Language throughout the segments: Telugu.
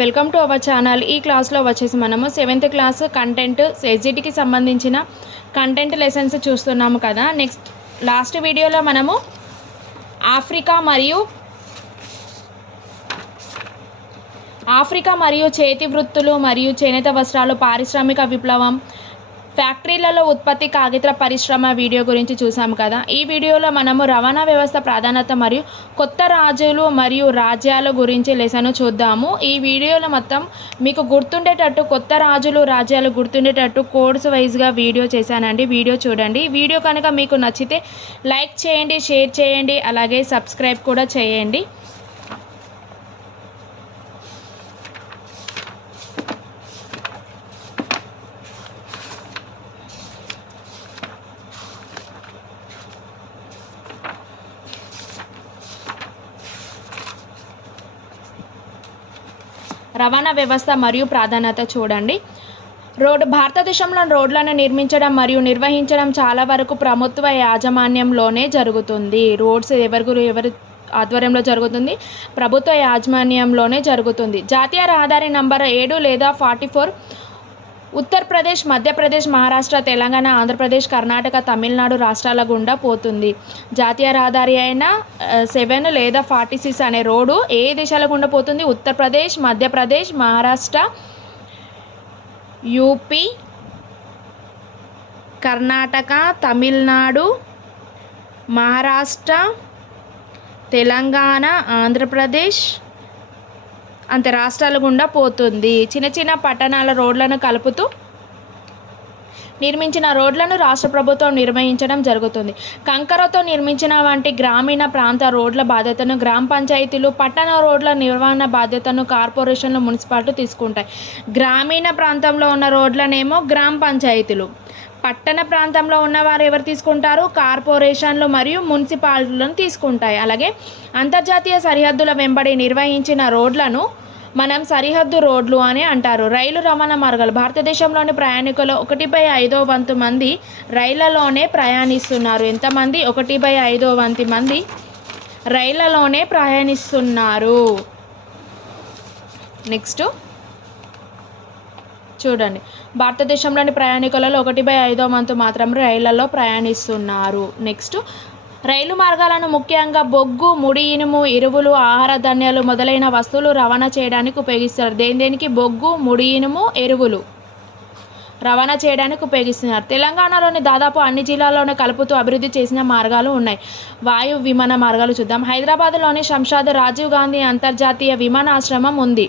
Welcome to our channel. ఈ క్లాస్లో వచ్చేసి మనము 7th క్లాస్ కంటెంట్ ఎస్జిటికి సంబంధించిన కంటెంట్ లెసన్స్ చూస్తున్నాము కదా. లాస్ట్ వీడియోలో మనము ఆఫ్రికా మరియు చేతి వృత్తులు మరియు చేనేత వస్త్రాలు, పారిశ్రామిక విప్లవం, ఫ్యాక్టరీలలో ఉత్పత్తి, కాగిత పరిశ్రమ వీడియో గురించి చూసాము కదా. ఈ వీడియోలో మనము రవాణా వ్యవస్థ ప్రాధాన్యత మరియు కొత్త రాజులు మరియు రాజ్యాల గురించి లెసన్ చూద్దాము. ఈ వీడియోలో మొత్తం మీకు గుర్తుండేటట్టు కొత్త రాజులు రాజ్యాలు గుర్తుండేటట్టు కోడ్స్ వైజ్గా వీడియో చేశానండి. వీడియో చూడండి. వీడియో కనుక మీకు నచ్చితే లైక్ చేయండి, షేర్ చేయండి, అలాగే సబ్స్క్రైబ్ కూడా చేయండి. రవాణా వ్యవస్థ మరియు ప్రాధాన్యత చూడండి. భారతదేశంలో రోడ్లను నిర్మించడం మరియు నిర్వహించడం చాలా వరకు ప్రభుత్వ యాజమాన్యంలోనే జరుగుతుంది. రోడ్స్ ఎవరి ఆధ్వర్యంలో జరుగుతుంది? ప్రభుత్వ యాజమాన్యంలోనే జరుగుతుంది. జాతీయ రహదారి నంబర్ 7 లేదా 44 ఉత్తరప్రదేశ్, మధ్యప్రదేశ్, మహారాష్ట్ర, తెలంగాణ, ఆంధ్రప్రదేశ్, కర్ణాటక, తమిళనాడు రాష్ట్రాల గుండా పోతుంది. జాతీయ రహదారి అయిన 7 లేదా 46 అనే రోడ్డు ఏ దేశాల గుండా పోతుంది? ఉత్తరప్రదేశ్, మధ్యప్రదేశ్, మహారాష్ట్ర, యూపీ, కర్ణాటక, తమిళనాడు, మహారాష్ట్ర, తెలంగాణ, ఆంధ్రప్రదేశ్ అంతే రాష్ట్రాల గుండా పోతుంది. చిన్న చిన్న పట్టణాల రోడ్లను కలుపుతూ నిర్మించిన రోడ్లను రాష్ట్ర ప్రభుత్వం నిర్వహించడం జరుగుతుంది. కంకరతో నిర్మించిన వంటి గ్రామీణ ప్రాంత రోడ్ల బాధ్యతను గ్రామ పంచాయతీలు, పట్టణ రోడ్ల నిర్వహణ బాధ్యతను కార్పొరేషన్లు, మున్సిపాలిటీ తీసుకుంటాయి. గ్రామీణ ప్రాంతంలో ఉన్న రోడ్లనేమో గ్రామ పంచాయతీలు, పట్టణ ప్రాంతంలో ఉన్నవారు ఎవరు తీసుకుంటారు? కార్పొరేషన్లు మరియు మున్సిపాలిటీలను తీసుకుంటాయి. అలాగే అంతర్జాతీయ సరిహద్దుల వెంబడి నిర్వహించిన రోడ్లను మనం సరిహద్దు రోడ్లు అని అంటారు. రైలు రవాణా మార్గాలు. భారతదేశంలోని ప్రయాణికులు 1/5 వంతు మంది రైళ్లలోనే ప్రయాణిస్తున్నారు. ఎంతమంది? 1/5 వంతు మంది రైళ్లలోనే ప్రయాణిస్తున్నారు. నెక్స్ట్ చూడండి. భారతదేశంలోని ప్రయాణికులలో 1/5 వంతు మాత్రం రైళ్లలో ప్రయాణిస్తున్నారు. నెక్స్ట్ రైలు మార్గాలను ముఖ్యంగా బొగ్గు, ముడి ఇనుము, ఎరువులు, ఆహార ధాన్యాలు మొదలైన వస్తువులు రవాణా చేయడానికి ఉపయోగిస్తారు. దేనికి? బొగ్గు, ముడి ఇనుము, ఎరువులు రవాణా చేయడానికి ఉపయోగిస్తున్నారు. తెలంగాణలోని దాదాపు అన్ని జిల్లాల్లోనే కలుపుతూ అభివృద్ధి చేసిన మార్గాలు ఉన్నాయి. వాయు విమాన మార్గాలు చూద్దాం. హైదరాబాద్లోని శంషాద్ రాజీవ్ గాంధీ అంతర్జాతీయ విమానాశ్రయం ఉంది.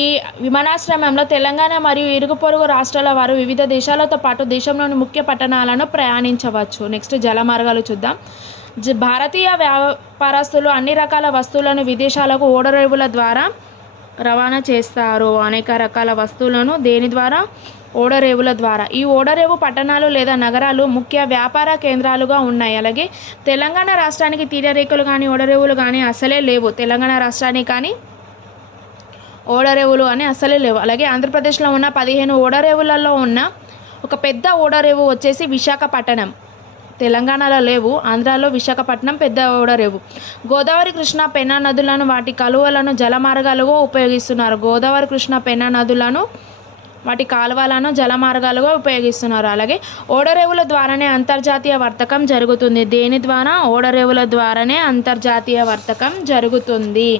ఈ విమానాశ్రయంలో తెలంగాణ మరియు ఇరుగు పొరుగు రాష్ట్రాల వారు వివిధ దేశాలతో పాటు దేశంలోని ముఖ్య పట్టణాలను ప్రయాణించవచ్చు. నెక్స్ట్ జల మార్గాలు చూద్దాం. భారతీయ వ్యాపారస్తులు అన్ని రకాల వస్తువులను విదేశాలకు ఓడరేవుల ద్వారా రవాణా చేస్తారు. అనేక రకాల వస్తువులను దేని ద్వారా? ఓడరేవుల ద్వారా. ఈ ఓడరేవు పట్టణాలు లేదా నగరాలు ముఖ్య వ్యాపార కేంద్రాలుగా ఉన్నాయి. అలాగే తెలంగాణ రాష్ట్రానికి తీరరేఖలు కానీ ఓడరేవులు కానీ అసలే లేవు. తెలంగాణ రాష్ట్రానికి కానీ ఓడరేవులు అని అసలే లేవు. అలాగే ఆంధ్రప్రదేశ్లో ఉన్న 15 ఓడరేవులలో ఉన్న ఒక పెద్ద ఓడరేవు వచ్చేసి విశాఖపట్నం. తెలంగాణలో లేవు, ఆంధ్రాలో విశాఖపట్నం పెద్ద ఓడరేవు. గోదావరి, కృష్ణ, పెన్నా నదులను వాటి కాలువలను జలమార్గాలుగా ఉపయోగిస్తున్నారు. గోదావరి, కృష్ణ, పెన్నా నదులను వాటి కాలువలను జలమార్గాలుగా ఉపయోగిస్తున్నారు. అలాగే ఓడరేవుల ద్వారానే అంతర్జాతీయ వర్తకం జరుగుతుంది. దేని ద్వారా? ఓడరేవుల ద్వారానే అంతర్జాతీయ వర్తకం జరుగుతుంది.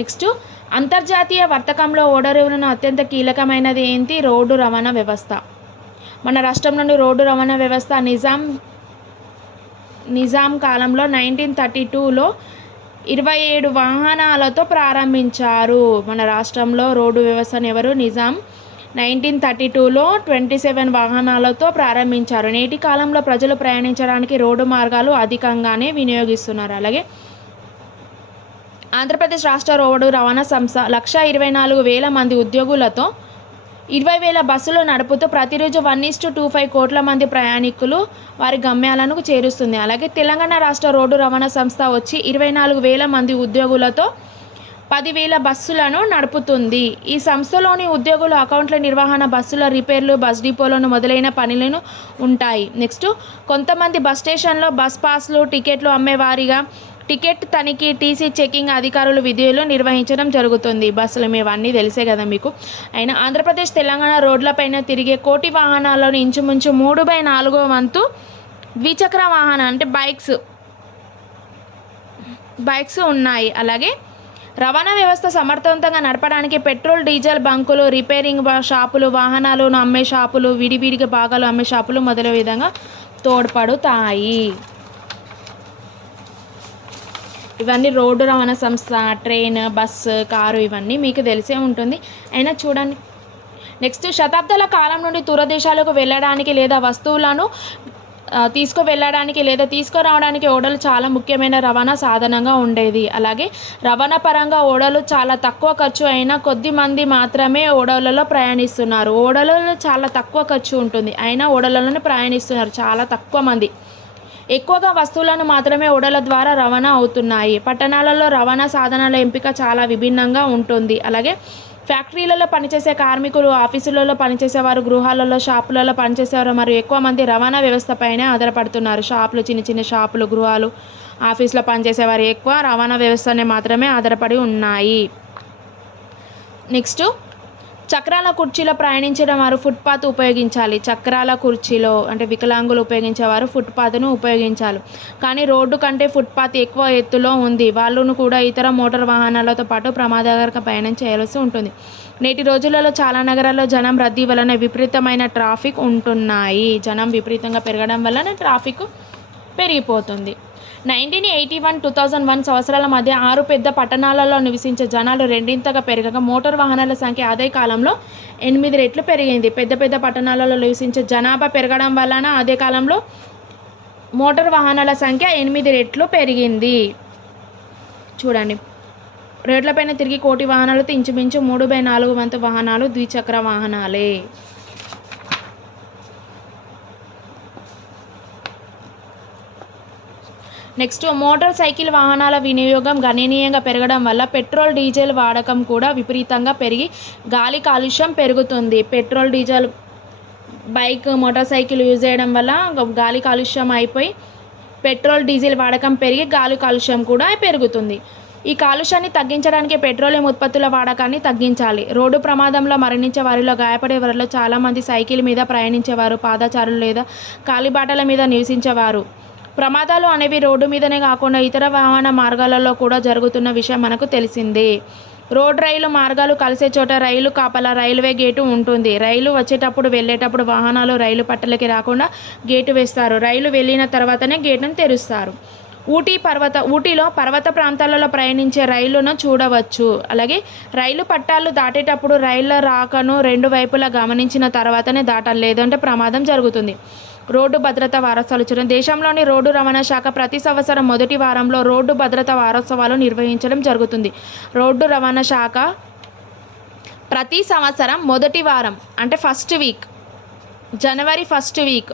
నెక్స్ట్ అంతర్జాతీయ వర్తకంలో ఓడరేవులను అత్యంత కీలకమైనది ఏంటి? రోడ్డు రవాణా వ్యవస్థ. మన రాష్ట్రంలోని రోడ్డు రవాణా వ్యవస్థ నిజాం కాలంలో 1932లో 27 వాహనాలతో ప్రారంభించారు. మన రాష్ట్రంలో రోడ్డు వ్యవస్థను ఎవరు? నిజాం 1932లో 27 వాహనాలతో ప్రారంభించారు. నేటి కాలంలో ప్రజలు ప్రయాణించడానికి రోడ్డు మార్గాలు అధికంగానే వినియోగిస్తున్నారు. అలాగే ఆంధ్రప్రదేశ్ రాష్ట్ర రోడ్డు రవాణా సంస్థ 1,24,000 మంది ఉద్యోగులతో 20,000 బస్సులు నడుపుతూ ప్రతిరోజు 1:25 కోట్ల మంది ప్రయాణికులు వారి గమ్యాలను చేరుస్తుంది. అలాగే తెలంగాణ రాష్ట్ర రోడ్డు రవాణా సంస్థ వచ్చి 24,000 మంది ఉద్యోగులతో 10,000 బస్సులను నడుపుతుంది. ఈ సంస్థలోని ఉద్యోగులు అకౌంట్ల నిర్వహణ, బస్సుల రిపేర్లు, బస్ డిపోలను మొదలైన పనులను ఉంటాయి. నెక్స్ట్ కొంతమంది బస్ స్టేషన్లో బస్ పాస్లు, టికెట్లు అమ్మేవారిగా టికెట్ తనిఖీ, టీసీ చెకింగ్ అధికారులు విధులు నిర్వహించడం జరుగుతుంది. బస్సులు ఇవన్నీ తెలిసే కదా మీకు. అయినా ఆంధ్రప్రదేశ్, తెలంగాణ రోడ్లపైన తిరిగే కోటి వాహనాలను ఇంచుమించు 3/4 వంతు ద్విచక్ర వాహనం అంటే బైక్స్ ఉన్నాయి. అలాగే రవాణా వ్యవస్థ సమర్థవంతంగా నడపడానికి పెట్రోల్, డీజిల్ బంకులు, రిపేరింగ్ షాపులు, వాహనాలను అమ్మే షాపులు, విడివిడిగా భాగాలు అమ్మే షాపులు మొదలైన విధంగా తోడ్పడుతాయి. ఇవన్నీ రోడ్డు రవాణా సంస్థ, ట్రైన్, బస్సు, కారు ఇవన్నీ మీకు తెలిసే ఉంటుంది. అయినా చూడండి. నెక్స్ట్, శతాబ్దాల కాలం నుండి దూరదేశాలకు వెళ్ళడానికి లేదా వస్తువులను తీసుకువెళ్ళడానికి లేదా తీసుకురావడానికి ఓడలు చాలా ముఖ్యమైన రవాణా సాధనంగా ఉండేది. అలాగే రవాణా పరంగా ఓడలు చాలా తక్కువ ఖర్చు అయినా కొద్ది మంది మాత్రమే ఓడలలో ప్రయాణిస్తున్నారు. ఓడలలో చాలా తక్కువ ఖర్చు ఉంటుంది, అయినా ఓడలలోనే ప్రయాణిస్తున్నారు చాలా తక్కువ మంది. ఎక్కువగా వస్తువులను మాత్రమే ఓడల ద్వారా రవాణా అవుతున్నాయి. పట్టణాలలో రవాణా సాధనాల ఎంపిక చాలా విభిన్నంగా ఉంటుంది. అలాగే ఫ్యాక్టరీలలో పనిచేసే కార్మికులు, ఆఫీసులలో పనిచేసేవారు, గృహాలలో, షాపులలో పనిచేసేవారు మరియు ఎక్కువ మంది రవాణా వ్యవస్థపైనే ఆధారపడుతున్నారు. షాపులు, చిన్న షాపులు, గృహాలు, ఆఫీసులో పనిచేసేవారు ఎక్కువ రవాణా వ్యవస్థనే మాత్రమే ఆధారపడి ఉన్నాయి. నెక్స్ట్, చక్రాల కుర్చీలో ప్రయాణించిన వారు ఫుట్పాత్ ఉపయోగించాలి. చక్రాల కుర్చీలో అంటే వికలాంగులు ఉపయోగించేవారు ఫుట్పాత్ను ఉపయోగించాలి. కానీ రోడ్డు కంటే ఫుట్పాత్ ఎక్కువ ఎత్తులో ఉంది. వాళ్ళను కూడా ఇతర మోటార్ వాహనాలతో పాటు ప్రమాదకర ప్రయాణం చేయాల్సి ఉంటుంది. నేటి రోజులలో చాలా నగరాల్లో జనం రద్దీ వలన విపరీతమైన ట్రాఫిక్ ఉంటున్నాయి. జనం విపరీతంగా పెరగడం వలన ట్రాఫిక్ పెరిగిపోతుంది. 1981-2001 సంవత్సరాల మధ్య 6 పెద్ద పట్టణాలలో నివసించే జనాలు రెండింతగా పెరగగా మోటార్ వాహనాల సంఖ్య అదే కాలంలో 8 రెట్లు పెరిగింది. పెద్ద పట్టణాలలో నివసించే జనాభా పెరగడం వలన అదే కాలంలో మోటార్ వాహనాల సంఖ్య 8 రెట్లు పెరిగింది. చూడండి, రోడ్లపైన తిరిగి కోటి వాహనాలతో ఇంచుమించు 3/4 వంతు వాహనాలు ద్విచక్ర వాహనాలే. నెక్స్ట్, మోటార్ సైకిల్ వాహనాల వినియోగం గణనీయంగా పెరగడం వల్ల పెట్రోల్, డీజిల్ వాడకం కూడా విపరీతంగా పెరిగి గాలి కాలుష్యం పెరుగుతుంది. Petrol, diesel, bike, motor cycle use చేయడం వల్ల గాలి కాలుష్యం అయిపోయి పెట్రోల్, డీజిల్ వాడకం పెరిగి గాలి కాలుష్యం కూడా పెరుగుతుంది. ఈ కాలుష్యాన్ని తగ్గించడానికి పెట్రోలియం ఉత్పత్తుల వాడకాన్ని తగ్గించాలి. రోడ్డు ప్రమాదంలో మరణించే వారిలో, గాయపడే వారిలో చాలామంది సైకిల్ మీద ప్రయాణించేవారు, పాదచారులు లేదా కాలిబాటల మీద నివసించేవారు. ప్రమాదాలు అనేవి రోడ్డు మీదనే కాకుండా ఇతర వాహన మార్గాలలో కూడా జరుగుతున్న విషయం మనకు తెలిసిందే. రోడ్, రైలు మార్గాలు కలిసే చోట రైలు కాపలా రైల్వే గేటు ఉంటుంది. రైలు వచ్చేటప్పుడు, వెళ్ళేటప్పుడు వాహనాలు రైలు పట్టలకి రాకుండా గేటు వేస్తారు. రైలు వెళ్ళిన తర్వాతనే గేటును తెరుస్తారు. ఊటీలో పర్వత ప్రాంతాలలో ప్రయాణించే రైలును చూడవచ్చు. అలాగే రైలు పట్టాలు దాటేటప్పుడు రైళ్ల రాకను 2 వైపులా గమనించిన తర్వాతనే దాటాలి, లేదంటే ప్రమాదం జరుగుతుంది. రోడ్డు భద్రతా వారోత్సవాలు చూడండి. దేశంలోని రోడ్డు రవాణా శాఖ ప్రతి సంవత్సరం మొదటి వారంలో రోడ్డు భద్రతా వారోత్సవాలు నిర్వహించడం జరుగుతుంది. రోడ్డు రవాణా శాఖ ప్రతి సంవత్సరం మొదటి వారం అంటే ఫస్ట్ వీక్, జనవరి ఫస్ట్ వీక్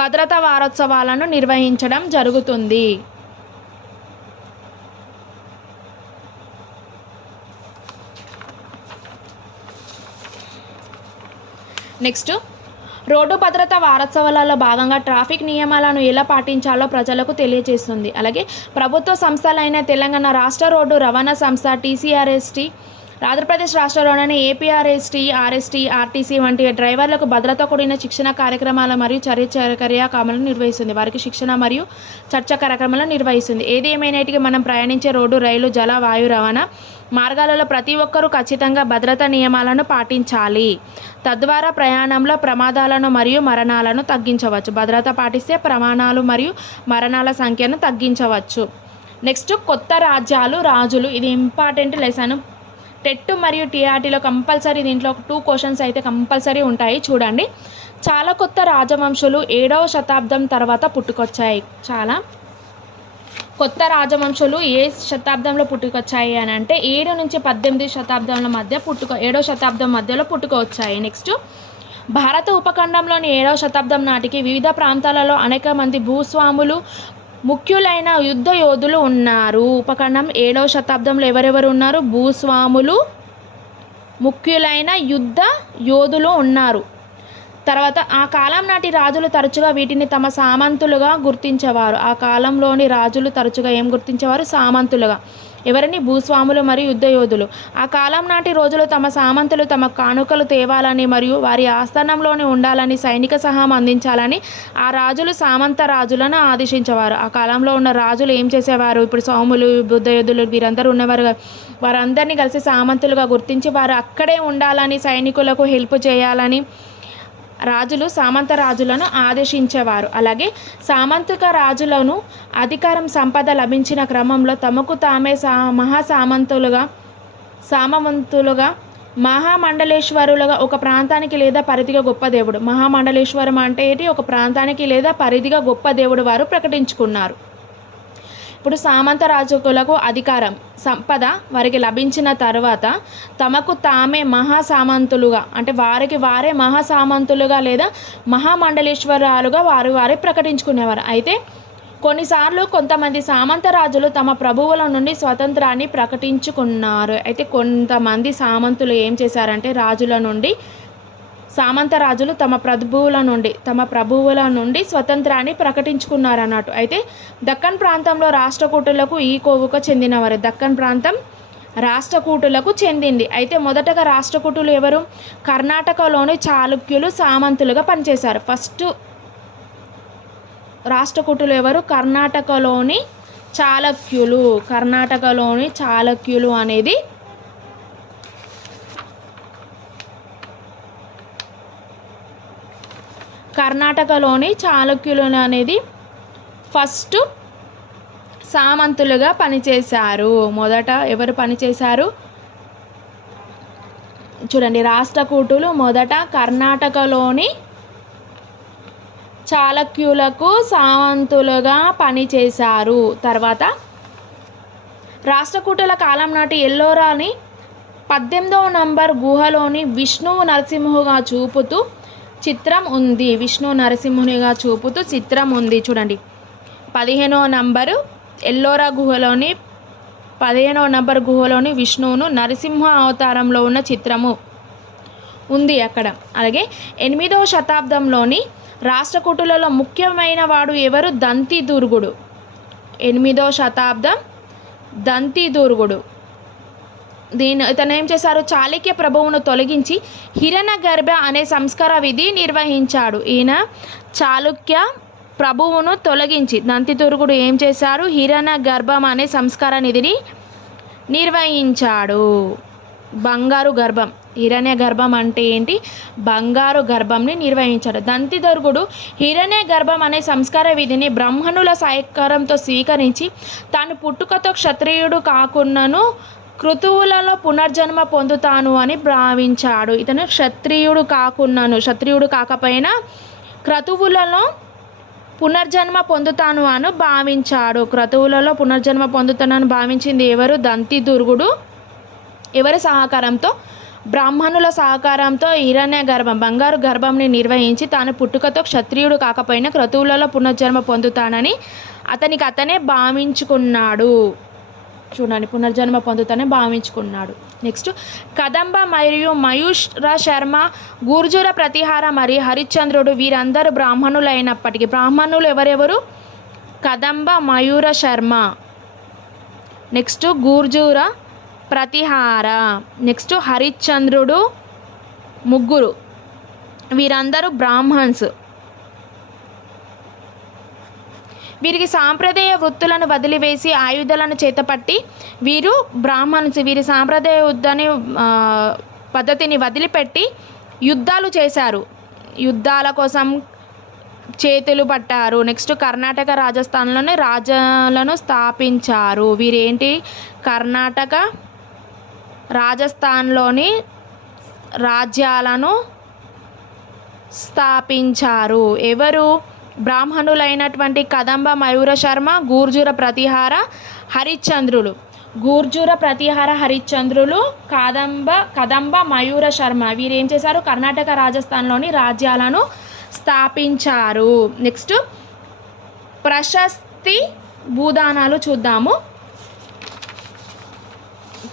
భద్రతా వారోత్సవాలను నిర్వహించడం జరుగుతుంది. నెక్స్ట్, రోడ్డు భద్రతా వారోత్సవాలలో భాగంగా ట్రాఫిక్ నియమాలను ఎలా పాటించాలో ప్రజలకు తెలియజేస్తుంది. అలాగే ప్రభుత్వ సంస్థలైన తెలంగాణ రాష్ట్ర రోడ్డు రవాణా సంస్థ, TCRST, ఆంధ్రప్రదేశ్ రాష్ట్రంలోని APRST, RST, RTC వంటి డ్రైవర్లకు భద్రత కూడిన శిక్షణ కార్యక్రమాలు మరియు కార్యక్రమాలను నిర్వహిస్తుంది. వారికి శిక్షణ మరియు చర్చ కార్యక్రమాలను నిర్వహిస్తుంది. ఏది ఏమైనటికీ మనం ప్రయాణించే రోడ్డు, రైలు, జల, వాయు రవాణా మార్గాలలో ప్రతి ఒక్కరూ ఖచ్చితంగా భద్రతా నియమాలను పాటించాలి. తద్వారా ప్రయాణంలో ప్రమాదాలను మరియు మరణాలను తగ్గించవచ్చు. భద్రత పాటిస్తే ప్రమాణాలు మరియు మరణాల సంఖ్యను తగ్గించవచ్చు. నెక్స్ట్, కొత్త రాజులు. ఇది ఇంపార్టెంట్ లెసన్. టెట్ మరియు TRTలో కంపల్సరీ దీంట్లో 2 క్వశ్చన్స్ అయితే కంపల్సరీ ఉంటాయి. చూడండి, చాలా కొత్త రాజవంశులు 7వ శతాబ్దం తర్వాత పుట్టుకొచ్చాయి. చాలా కొత్త రాజవంశులు ఏ శతాబ్దంలో పుట్టుకొచ్చాయి అని అంటే 7 నుంచి 18 శతాబ్దాల మధ్య 7వ శతాబ్దం మధ్యలో పుట్టుకొచ్చాయి. నెక్స్ట్, భారత ఉపఖండంలోని 7వ శతాబ్దం నాటికి వివిధ ప్రాంతాలలో అనేక మంది భూస్వాములు, ముఖ్యులైన యుద్ధ యోధులు ఉన్నారు. ఉపఖండం 7వ శతాబ్దంలో ఎవరెవరు ఉన్నారు? భూస్వాములు, ముఖ్యులైన యుద్ధ యోధులు ఉన్నారు. తర్వాత ఆ కాలం నాటి రాజులు తరచుగా వీటిని తమ సామంతులుగా గుర్తించేవారు. ఆ కాలంలోని రాజులు తరచుగా ఏం గుర్తించేవారు? సామంతులుగా. ఎవరిని? భూస్వాములు మరియు యుద్ధ యోధులు. ఆ కాలం నాటి రోజులు తమ సామంతులు తమ కానుకలు తేవాలని మరియు వారి ఆస్థానంలోనే ఉండాలని, సైనిక సహాయం అందించాలని ఆ రాజులు సామంత రాజులను ఆదేశించేవారు. ఆ కాలంలో ఉన్న రాజులు ఏం చేసేవారు? ఇప్పుడు సౌములు, యుద్ధ యోధులు వీరందరూ ఉన్నవారు. వారందరినీ కలిసి సామంతులుగా గుర్తించి వారు అక్కడే ఉండాలని, సైనికులకు హెల్ప్ చేయాలని రాజులు సామంత రాజులను ఆదేశించేవారు. అలాగే సామంతిక రాజులను అధికారం, సంపద లభించిన క్రమంలో తమకు తామే సామంతులుగా మహామండలేశ్వరులుగా ఒక ప్రాంతానికి లేదా పరిధిగా గొప్ప దేవుడు. మహామండలేశ్వరం అంటే ఏంటి? ఒక ప్రాంతానికి లేదా పరిధిగా గొప్ప దేవుడు వారు ప్రకటించుకున్నారు. ఇప్పుడు సామంత రాజుకులకు అధికారం, సంపద వారికి లభించిన తర్వాత తమకు తామే మహాసామంతులుగా అంటే వారికి వారే మహాసామంతులుగా లేదా మహామండలేశ్వరాలుగా వారే ప్రకటించుకునేవారు. అయితే కొన్నిసార్లు కొంతమంది సామంత రాజులు తమ ప్రభువుల నుండి స్వతంత్రాన్ని ప్రకటించుకున్నారు. అయితే కొంతమంది సామంతులు ఏం చేశారంటే రాజుల నుండి సామంత రాజులు తమ ప్రభువుల నుండి స్వతంత్రాన్ని ప్రకటించుకున్నారు అన్నట్టు. అయితే దక్కన్ ప్రాంతంలో రాష్ట్రకూటులకు ఈ కోవుకు చెందినవారు. దక్కన్ ప్రాంతం రాష్ట్రకూటులకు చెందింది. అయితే మొదటగా రాష్ట్రకూటులు ఎవరు? కర్ణాటకలోని చాళుక్యులు సామంతులుగా పనిచేశారు. ఫస్ట్ రాష్ట్రకూటులు ఎవరు? కర్ణాటకలోని చాళుక్యులు అనేది కర్ణాటకలోని చాళుక్యులు అనేది ఫస్ట్ సామంతులుగా పనిచేశారు. మొదట ఎవరు పనిచేశారు? చూడండి, రాష్ట్రకూటులు మొదట కర్ణాటకలోని చాళుక్యులకు సామంతులుగా పనిచేశారు. తర్వాత రాష్ట్రకూటుల కాలం నాటి ఎల్లోరాని 18వ నంబర్ గుహలోని విష్ణువు నరసింహుగా చూపుతూ చిత్రం ఉంది. చూడండి, 15వ నంబరు ఎల్లోరా గుహలోని 15వ నంబర్ గుహలోని విష్ణువును నరసింహ అవతారంలో ఉన్న చిత్రము ఉంది అక్కడ. అలాగే 8వ శతాబ్దంలోని రాష్ట్రకూటులలో ముఖ్యమైన వాడు ఎవరు? దంతిదుర్గుడు. 8వ శతాబ్దం దంతిదుర్గుడు. ఇతను ఏం చేశారు? చాళుక్య ప్రభువును తొలగించి హిరణ్యగర్భ అనే సంస్కార విధి నిర్వహించాడు. ఈయన చాళుక్య ప్రభువును తొలగించి దంతిదుర్గుడు ఏం చేశారు? హిరణ్యగర్భం అనే సంస్కార నిధిని నిర్వహించాడు. బంగారు గర్భం, హిరణ్య గర్భం అంటే ఏంటి? బంగారు గర్భంని నిర్వహించాడు. దంతిదుర్గుడు హిరణ్య గర్భం అనే సంస్కార విధిని బ్రాహ్మణుల సహకారంతో స్వీకరించి తాను పుట్టుకతో క్షత్రియుడు కాకున్నను క్రతువులలో పునర్జన్మ పొందుతాను అని భావించాడు. ఇతను క్షత్రియుడు కాకపోయినా క్రతువులలో పునర్జన్మ పొందుతాను అని భావించాడు. క్రతువులలో పునర్జన్మ పొందుతానని భావించింది ఎవరు? దంతిదుర్గుడు. ఎవరి సహకారంతో? బ్రాహ్మణుల సహకారంతో హిరణ్య గర్భం, బంగారు గర్భంని నిర్వహించి తాను పుట్టుకతో క్షత్రియుడు కాకపోయినా క్రతువులలో పునర్జన్మ పొందుతానని అతనే భావించుకున్నాడు. చూడండి, పునర్జన్మ పొందుతానని భావించుకున్నాడు. నెక్స్ట్, కదంబ మరియు మయూర శర్మ, గుర్జుర ప్రతిహార మరియు హరిశ్చంద్రుడు వీరందరూ బ్రాహ్మణులు అయినప్పటికీ బ్రాహ్మణులు ఎవరెవరు? కదంబ, మయూర శర్మ, నెక్స్ట్ గుర్జుర ప్రతిహార, నెక్స్ట్ హరిశ్చంద్రుడు, ముగ్గురు వీరందరూ బ్రాహ్మణ్స్. వీరికి సాంప్రదాయ వృత్తులను వదిలివేసి ఆయుధాలను చేతపట్టి వీరు బ్రాహ్మణ్స్. వీరి సాంప్రదాయ పద్ధతిని వదిలిపెట్టి యుద్ధాలు చేశారు. యుద్ధాల కోసం చేతులు పట్టారు. నెక్స్ట్, కర్ణాటక రాజస్థాన్లోని రాజ్యాలను స్థాపించారు. వీరేంటి? కర్ణాటక రాజస్థాన్లోని రాజ్యాలను స్థాపించారు. ఎవరు? బ్రాహ్మణులైనటువంటి కదంబ, మయూర శర్మ, గుర్జుర ప్రతిహార, హరిశ్చంద్రులు. కదంబ, మయూర శర్మ వీరేం చేశారు? కర్ణాటక రాజస్థాన్లోని రాజ్యాలను స్థాపించారు. నెక్స్ట్, ప్రశస్తి భూదానాలు చూద్దాము.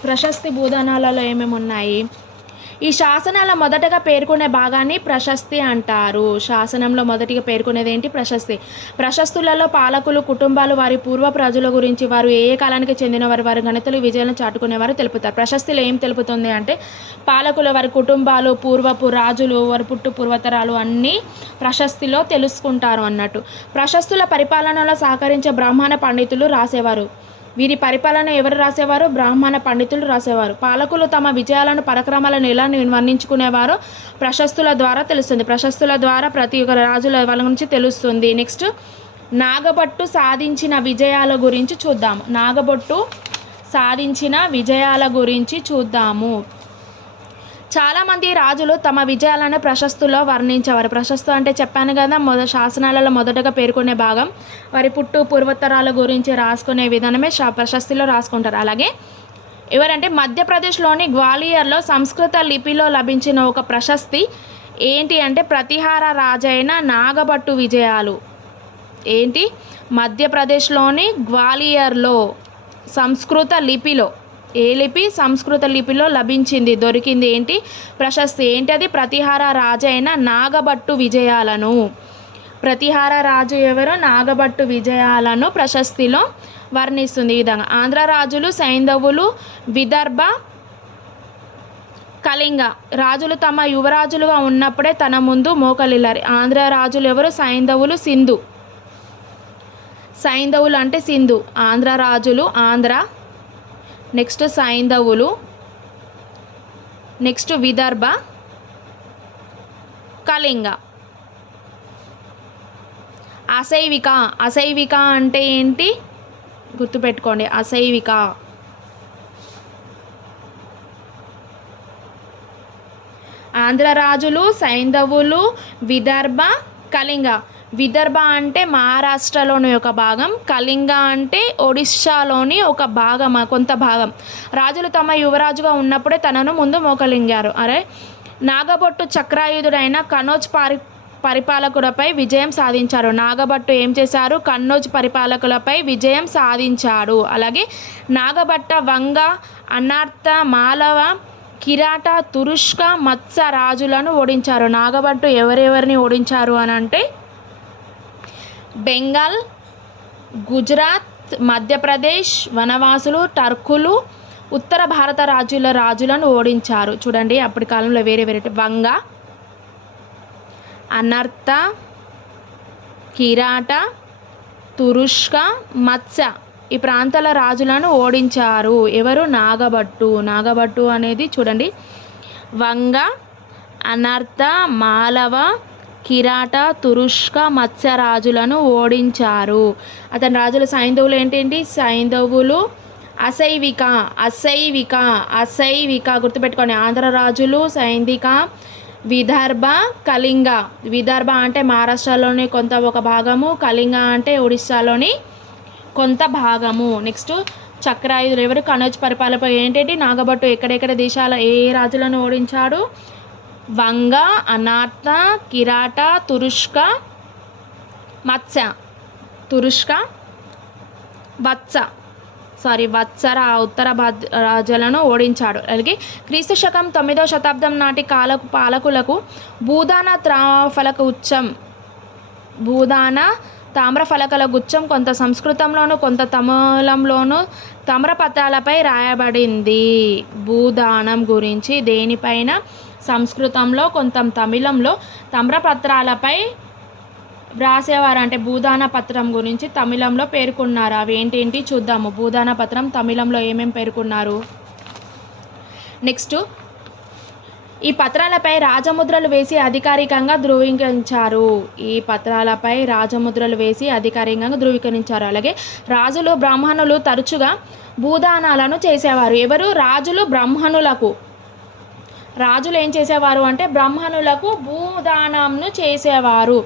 ప్రశస్తి భూదానాలలో ఏమేమి ఉన్నాయి? ఈ శాసనాల మొదటగా పేర్కొనే భాగాన్ని ప్రశస్తి అంటారు. శాసనంలో మొదటిగా పేర్కొనేది ఏంటి? ప్రశస్తి. ప్రశస్తులలో పాలకులు, కుటుంబాలు, వారి పూర్వ ప్రజల గురించి, వారు ఏ కాలానికి చెందిన వారి ఘనతలు, విజయాలను చాటుకునేవారు తెలుపుతారు. ప్రశస్తిలో ఏం తెలుపుతుంది అంటే పాలకులు, వారి కుటుంబాలు, పూర్వపు రాజులు, వారి పూర్వతరాలు అన్నీ ప్రశస్తిలో తెలుసుకుంటారు అన్నట్టు. ప్రశస్తుల పరిపాలనలో సహకరించే బ్రాహ్మణ పండితులు రాసేవారు. వీరి పరిపాలన ఎవరు రాసేవారు? బ్రాహ్మణ పండితులు రాసేవారు. పాలకులు తమ విజయాలను, పరాక్రమాలను ఎలా వర్ణించుకునేవారో ప్రశస్తుల ద్వారా తెలుస్తుంది. ప్రశస్తుల ద్వారా ప్రతి ఒక్క రాజుల వాళ్ళ గురించి తెలుస్తుంది. నెక్స్ట్ నాగభట్టు సాధించిన విజయాల గురించి చూద్దాము. నాగభట్టు సాధించిన విజయాల గురించి చూద్దాము. చాలామంది రాజులు తమ విజయాలను ప్రశస్తులో వర్ణించేవారు. ప్రశస్తు అంటే చెప్పాను కదా, శాసనాలలో మొదటగా పేర్కొనే భాగం. వారి పూర్వోత్తరాల గురించి రాసుకునే విధానమే ప్రశస్తిలో రాసుకుంటారు. అలాగే ఎవరంటే మధ్యప్రదేశ్లోని గ్వాలియర్లో సంస్కృత లిపిలో లభించిన ఒక ప్రశస్తి ఏంటి అంటే ప్రతిహార రాజైన నాగభట్టు విజయాలు. ఏంటి? మధ్యప్రదేశ్లోని గ్వాలియర్లో సంస్కృత లిపిలో, ఏ లిపి? సంస్కృత లిపిలో లభించింది, దొరికింది ఏంటి? ప్రశస్తి. ఏంటి అది? ప్రతిహార రాజైన నాగభట్టు విజయాలను. ప్రతిహార రాజు ఎవరు? నాగభట్టు విజయాలను ప్రశస్తిలో వర్ణిస్తుంది ఈ విధంగా. ఆంధ్ర రాజులు సైంధవులు, విదర్భ, కళింగ రాజులు తమ యువరాజులుగా ఉన్నప్పుడే తన ముందు మోకలిల్లారు. ఆంధ్ర రాజులు ఎవరు? సైంధవులు, సింధు. సైంధవులు అంటే సింధు. ఆంధ్ర రాజులు ఆంధ్ర, నెక్స్ట్ సైంధవులు, నెక్స్ట్ విదర్భ, కళింగ. అశైవిక. అశైవిక అంటే ఏంటి? గుర్తుపెట్టుకోండి. అశైవిక ఆంధ్ర రాజులు, సైంధవులు, విదర్భ, కళింగ. విదర్భ అంటే మహారాష్ట్రలోని ఒక భాగం, కళింగ అంటే ఒడిస్సాలోని ఒక భాగం, కొంత భాగం. రాజులు తమ యువరాజుగా ఉన్నప్పుడే తనను ముందు మోకలింగారు. నాగభట్టు చక్రాయుధుడైన కన్నౌజ్ పరిపాలకులపై విజయం సాధించారు. నాగభట్టు ఏం చేశారు? కన్నౌజ్ పరిపాలకులపై విజయం సాధించాడు. అలాగే నాగభట్ట వంగ, అనార్త, మాలవ, కిరాట, తురుష్క, మత్స్య రాజులను ఓడించారు. నాగభట్టు ఎవరెవరిని ఓడించారు అని అంటే బెంగాల్, గుజరాత్, మధ్యప్రదేశ్, వనవాసులు, టర్కులు, ఉత్తర భారత రాజులను ఓడించారు. చూడండి అప్పటి కాలంలో వేరే వంగ, అనర్త, కిరాట, తురుష్క, మత్స్య ఈ ప్రాంతాల రాజులను ఓడించారు. ఎవరు? నాగభట్టు. నాగభట్టు అనేది చూడండి వంగ, అనర్త, మాలవ, కిరాట, తురుష్క, మత్స్య రాజులను ఓడించారు. అతని రాజుల సైంధవులు ఏంటండి? సైంధవులు, అశైవిక. అశైవిక అశైవిక గుర్తుపెట్టుకోండి. ఆంధ్ర రాజులు సైంధిక, విదర్భ, కళింగ. విదర్భ అంటే మహారాష్ట్రలోని కొంత ఒక భాగము, కళింగ అంటే ఒడిస్సాలోని కొంత భాగము. నెక్స్ట్ చక్రాయుధులు ఎవరు? కన్నౌజ్ పరిపాలనపై ఏంటంటే నాగభట్టు ఎక్కడెక్కడ దేశాల ఏ రాజులను ఓడించాడు? వంగ, అనార్త, కిరాట, తురుష్క, మత్స్య, తురుష్క, వత్సర ఉత్తర రాజులను ఓడించాడు. అలాగే క్రీస్తు శకం 9వ శతాబ్దం నాటి పాలకులకు భూదాన తామ్రఫలకల గుచ్చం కొంత సంస్కృతంలోను కొంత తమిళంలోను తామ్రపత్రాలపై రాయబడింది. భూదానం గురించి దేనిపైన? సంస్కృతంలో కొంత తమిళంలో తామ్రపత్రాలపై వ్రాసేవారు. అంటే భూదాన పత్రం గురించి తమిళంలో పేర్కొన్నారు. అవి ఏంటేంటి చూద్దాము. భూదాన పత్రం తమిళంలో ఏమేమి పేర్కొన్నారు? నెక్స్ట్ ఈ పత్రాలపై రాజముద్రలు వేసి అధికారికంగా ధృవీకరించారు. అలాగే రాజులు బ్రాహ్మణులు తరచుగా భూదానాలను చేసేవారు. ఎవరు? రాజులు బ్రాహ్మణులకు. రాజులు ఏం చేసేవారు అంటే బ్రాహ్మణులకు భూదానంను చేసేవారు.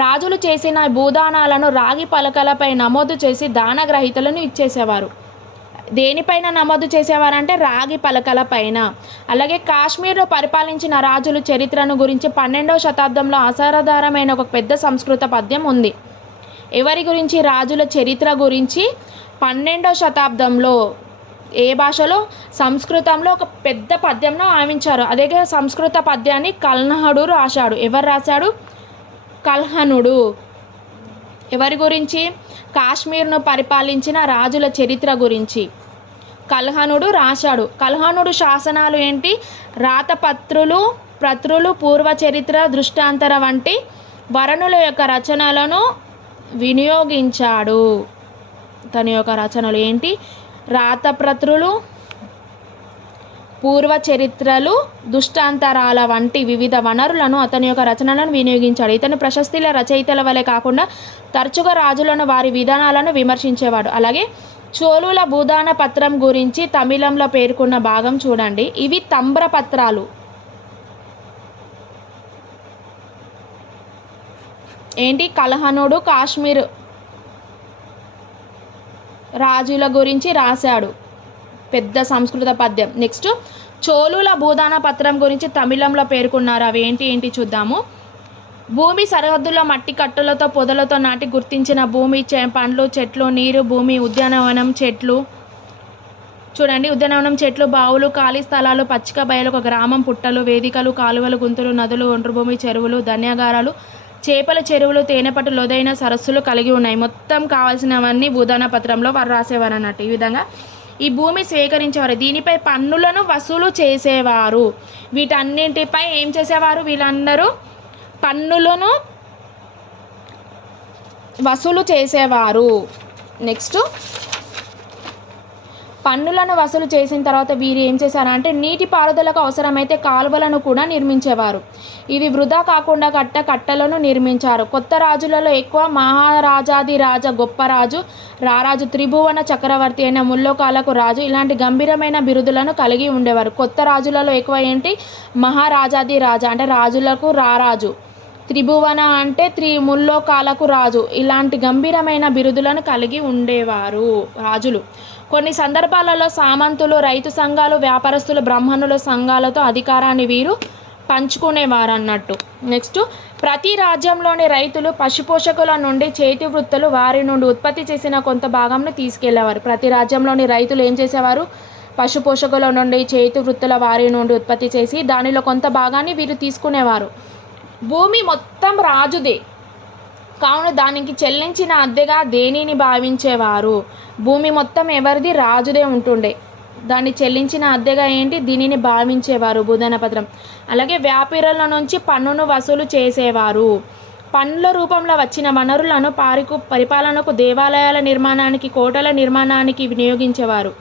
రాజులు చేసిన భూదానాలను రాగి పలకలపై నమోదు చేసి దానగ్రహీతలను ఇచ్చేసేవారు. దేనిపైన నమోదు చేసేవారంటే రాగి పలకల పైన. అలాగే కాశ్మీర్లో పరిపాలించిన రాజుల చరిత్రను గురించి 12వ శతాబ్దంలో అసాధారణమైన ఒక పెద్ద సంస్కృత పద్యం ఉంది. ఎవరి గురించి? రాజుల చరిత్ర గురించి 12వ శతాబ్దంలో ఏ భాషలో? సంస్కృతంలో ఒక పెద్ద పద్యంలో ఆవించారు. అదే సంస్కృత పద్యాన్ని కల్హణుడు రాశాడు. ఎవరు రాశాడు? కల్హణుడు. ఎవరి గురించి? కాశ్మీర్ను పరిపాలించిన రాజుల చరిత్ర గురించి కల్హణుడు రాశాడు. కల్హణుడు శాసనాలు ఏంటి? రాతపత్రులు, ప్రతులు, పూర్వ చరిత్ర, దృష్టాంతర వంటి వరణుల యొక్క రచనలను వినియోగించాడు. తన యొక్క రచనలు ఏంటి? రాతప్రతులు, పూర్వ చరిత్రలు, దుష్టాంతరాల వంటి వివిధ వనరులను అతని యొక్క రచనలను వినియోగించాడు. ఇతను ప్రశస్తిల రచయితల వలె కాకుండా తరచుగా రాజులను, వారి విధానాలను విమర్శించేవాడు. అలాగే చోళుల భూదాన పత్రం గురించి తమిళంలో పేర్కొన్న భాగం చూడండి. ఇవి తంబ్రపత్రాలు. ఏంటి? కల్హణుడు కాశ్మీర్ రాజుల గురించి రాశాడు పెద్ద సంస్కృత పద్యం. నెక్స్ట్ చోళుల భూదాన పత్రం గురించి తమిళంలో పేర్కొన్నారు. అవి ఏంటి చూద్దాము. భూమి సరిహద్దుల్లో మట్టి కట్టులతో పొదలతో నాటి గుర్తించిన భూమి, పండ్లు, చెట్లు, నీరు, భూమి, ఉద్యానవనం, చెట్లు చూడండి. ఉద్యానవనం, చెట్లు, బావులు, ఖాళీ స్థలాలు, పచ్చిక బయలు, ఒక గ్రామం, పుట్టలు, వేదికలు, కాలువలు, గుంతులు, నదులు, ఒండ్రు భూమి, చెరువులు, ధాన్యాగారాలు, చేపల చెరువులు, తేనెపట్టు, లోదైన సరస్సులు కలిగి ఉన్నాయి. మొత్తం కావాల్సినవన్నీ భూదాన పత్రంలో వారు రాసేవారు అన్నట్టు. ఈ విధంగా ఈ భూమి స్వీకరించేవారు. దీనిపై పన్నులను వసూలు చేసేవారు. వీటన్నింటిపై ఏం చేసేవారు? వీళ్ళందరూ పన్నులను వసూలు చేసేవారు. నెక్స్ట్ పన్నులను వసూలు చేసిన తర్వాత వీరు ఏం చేశారంటే నీటిపారుదలకు అవసరమైతే కాలువలను కూడా నిర్మించేవారు. ఇవి వృధా కాకుండా కట్టలను నిర్మించారు. కొత్త రాజులలో ఎక్కువ మహారాజాది రాజ, గొప్ప రాజు, రారాజు, త్రిభువన చక్రవర్తి అయిన ముల్లోకాలకు రాజు ఇలాంటి గంభీరమైన బిరుదులను కలిగి ఉండేవారు. కొత్త రాజులలో ఎక్కువ ఏంటి? మహారాజాది రాజా అంటే రాజులకు రారాజు, త్రిభువన అంటే ముల్లోకాలకు రాజు, ఇలాంటి గంభీరమైన బిరుదులను కలిగి ఉండేవారు రాజులు. కొన్ని సందర్భాలలో సామంతులు, రైతు సంఘాలు, వ్యాపారస్తులు, బ్రాహ్మణుల సంఘాలతో అధికారాన్ని వీరు పంచుకునేవారు అన్నట్టు. నెక్స్ట్ ప్రతి రాజ్యంలోని రైతులు పశుపోషకుల నుండి చేతి వృత్తులు వారి నుండి ఉత్పత్తి చేసిన కొంత భాగంను తీసుకెళ్లేవారు. ప్రతి రాజ్యంలోని రైతులు ఏం చేసేవారు? పశుపోషకుల నుండి చేతి వృత్తుల వారి నుండి ఉత్పత్తి చేసి దానిలో కొంత భాగాన్ని వీరు తీసుకునేవారు. భూమి మొత్తం రాజుదే కావున దానికి చెల్లించిన అద్దెగా దేనిని భావించేవారు? భూమి మొత్తం ఎవరిది? రాజుదే ఉంటుండే. దాన్ని చెల్లించిన అద్దెగా ఏంటి? దీనిని భావించేవారు భూదాన పత్రం. అలాగే వ్యాపారుల నుంచి పన్నును వసూలు చేసేవారు. పన్నుల రూపంలో వచ్చిన వనరులను పరిపాలనకు, దేవాలయాల నిర్మాణానికి, కోటల నిర్మాణానికి వినియోగించేవారు.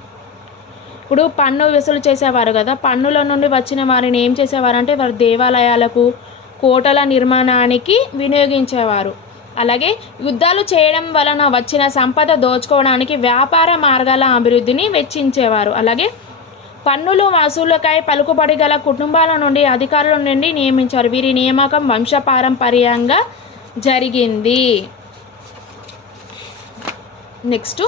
ఇప్పుడు పన్ను వసూలు చేసేవారు కదా, పన్నుల నుండి వచ్చిన వారిని ఏం చేసేవారంటే వారు దేవాలయాలకు, కోటల నిర్మాణానికి వినియోగించేవారు. అలాగే యుద్ధాలు చేయడం వలన వచ్చిన సంపద దోచుకోవడానికి వ్యాపార మార్గాల అభివృద్ధిని వెచ్చించేవారు. అలాగే పన్నులు వసూలుకై పలుకుబడి గల కుటుంబాల నుండి అధికారుల నుండి నియమించారు. వీరి నియామకం వంశపారంపర్యంగా జరిగింది. నెక్స్ట్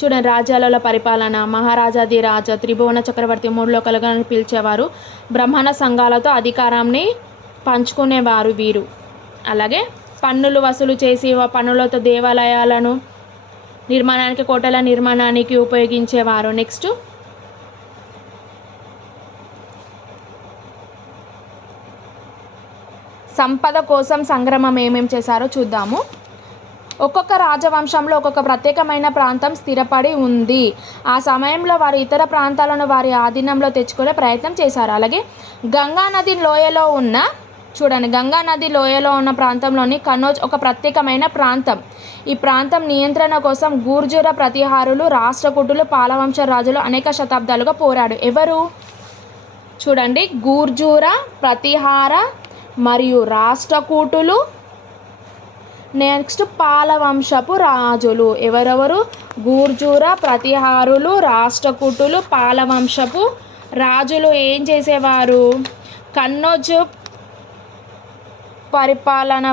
చూడండి. రాజ్యాలలో పరిపాలన. మహారాజాది రాజా, త్రిభువన చక్రవర్తి, మూడు లోకాలుగా పిలిచేవారు. బ్రాహ్మణ సంఘాలతో అధికారాన్ని పంచుకునేవారు వీరు. అలాగే పన్నులు వసూలు చేసి పన్నులతో దేవాలయాలను నిర్మాణానికి, కోటల నిర్మాణానికి ఉపయోగించేవారు. నెక్స్ట్ సంపద కోసం సంగ్రామం ఏమేం చేశారో చూద్దాము. ఒక్కొక్క రాజవంశంలో ఒక్కొక్క ప్రత్యేకమైన ప్రాంతం స్థిరపడి ఉంది. ఆ సమయంలో వారు ఇతర ప్రాంతాలను వారి ఆధీనంలో తెచ్చుకునే ప్రయత్నం చేశారు. అలాగే గంగానది లోయలో ఉన్న ప్రాంతంలోని కన్నౌజ్ ఒక ప్రత్యేకమైన ప్రాంతం. ఈ ప్రాంతం నియంత్రణ కోసం గూర్జర ప్రతిహారులు, రాష్ట్రకూటులు, పాలవంశ రాజులు అనేక శతాబ్దాలుగా పోరాడు. ఎవరు? చూడండి. గూర్జుర, ప్రతిహార మరియు రాష్ట్రకూటులు. నెక్స్ట్ పాలవంశపు రాజులు. ఎవరెవరు? గూర్జుర, ప్రతిహారులు, రాష్ట్రకూటులు, పాలవంశపు రాజులు ఏం చేసేవారు? కన్నౌజ్ పరిపాలన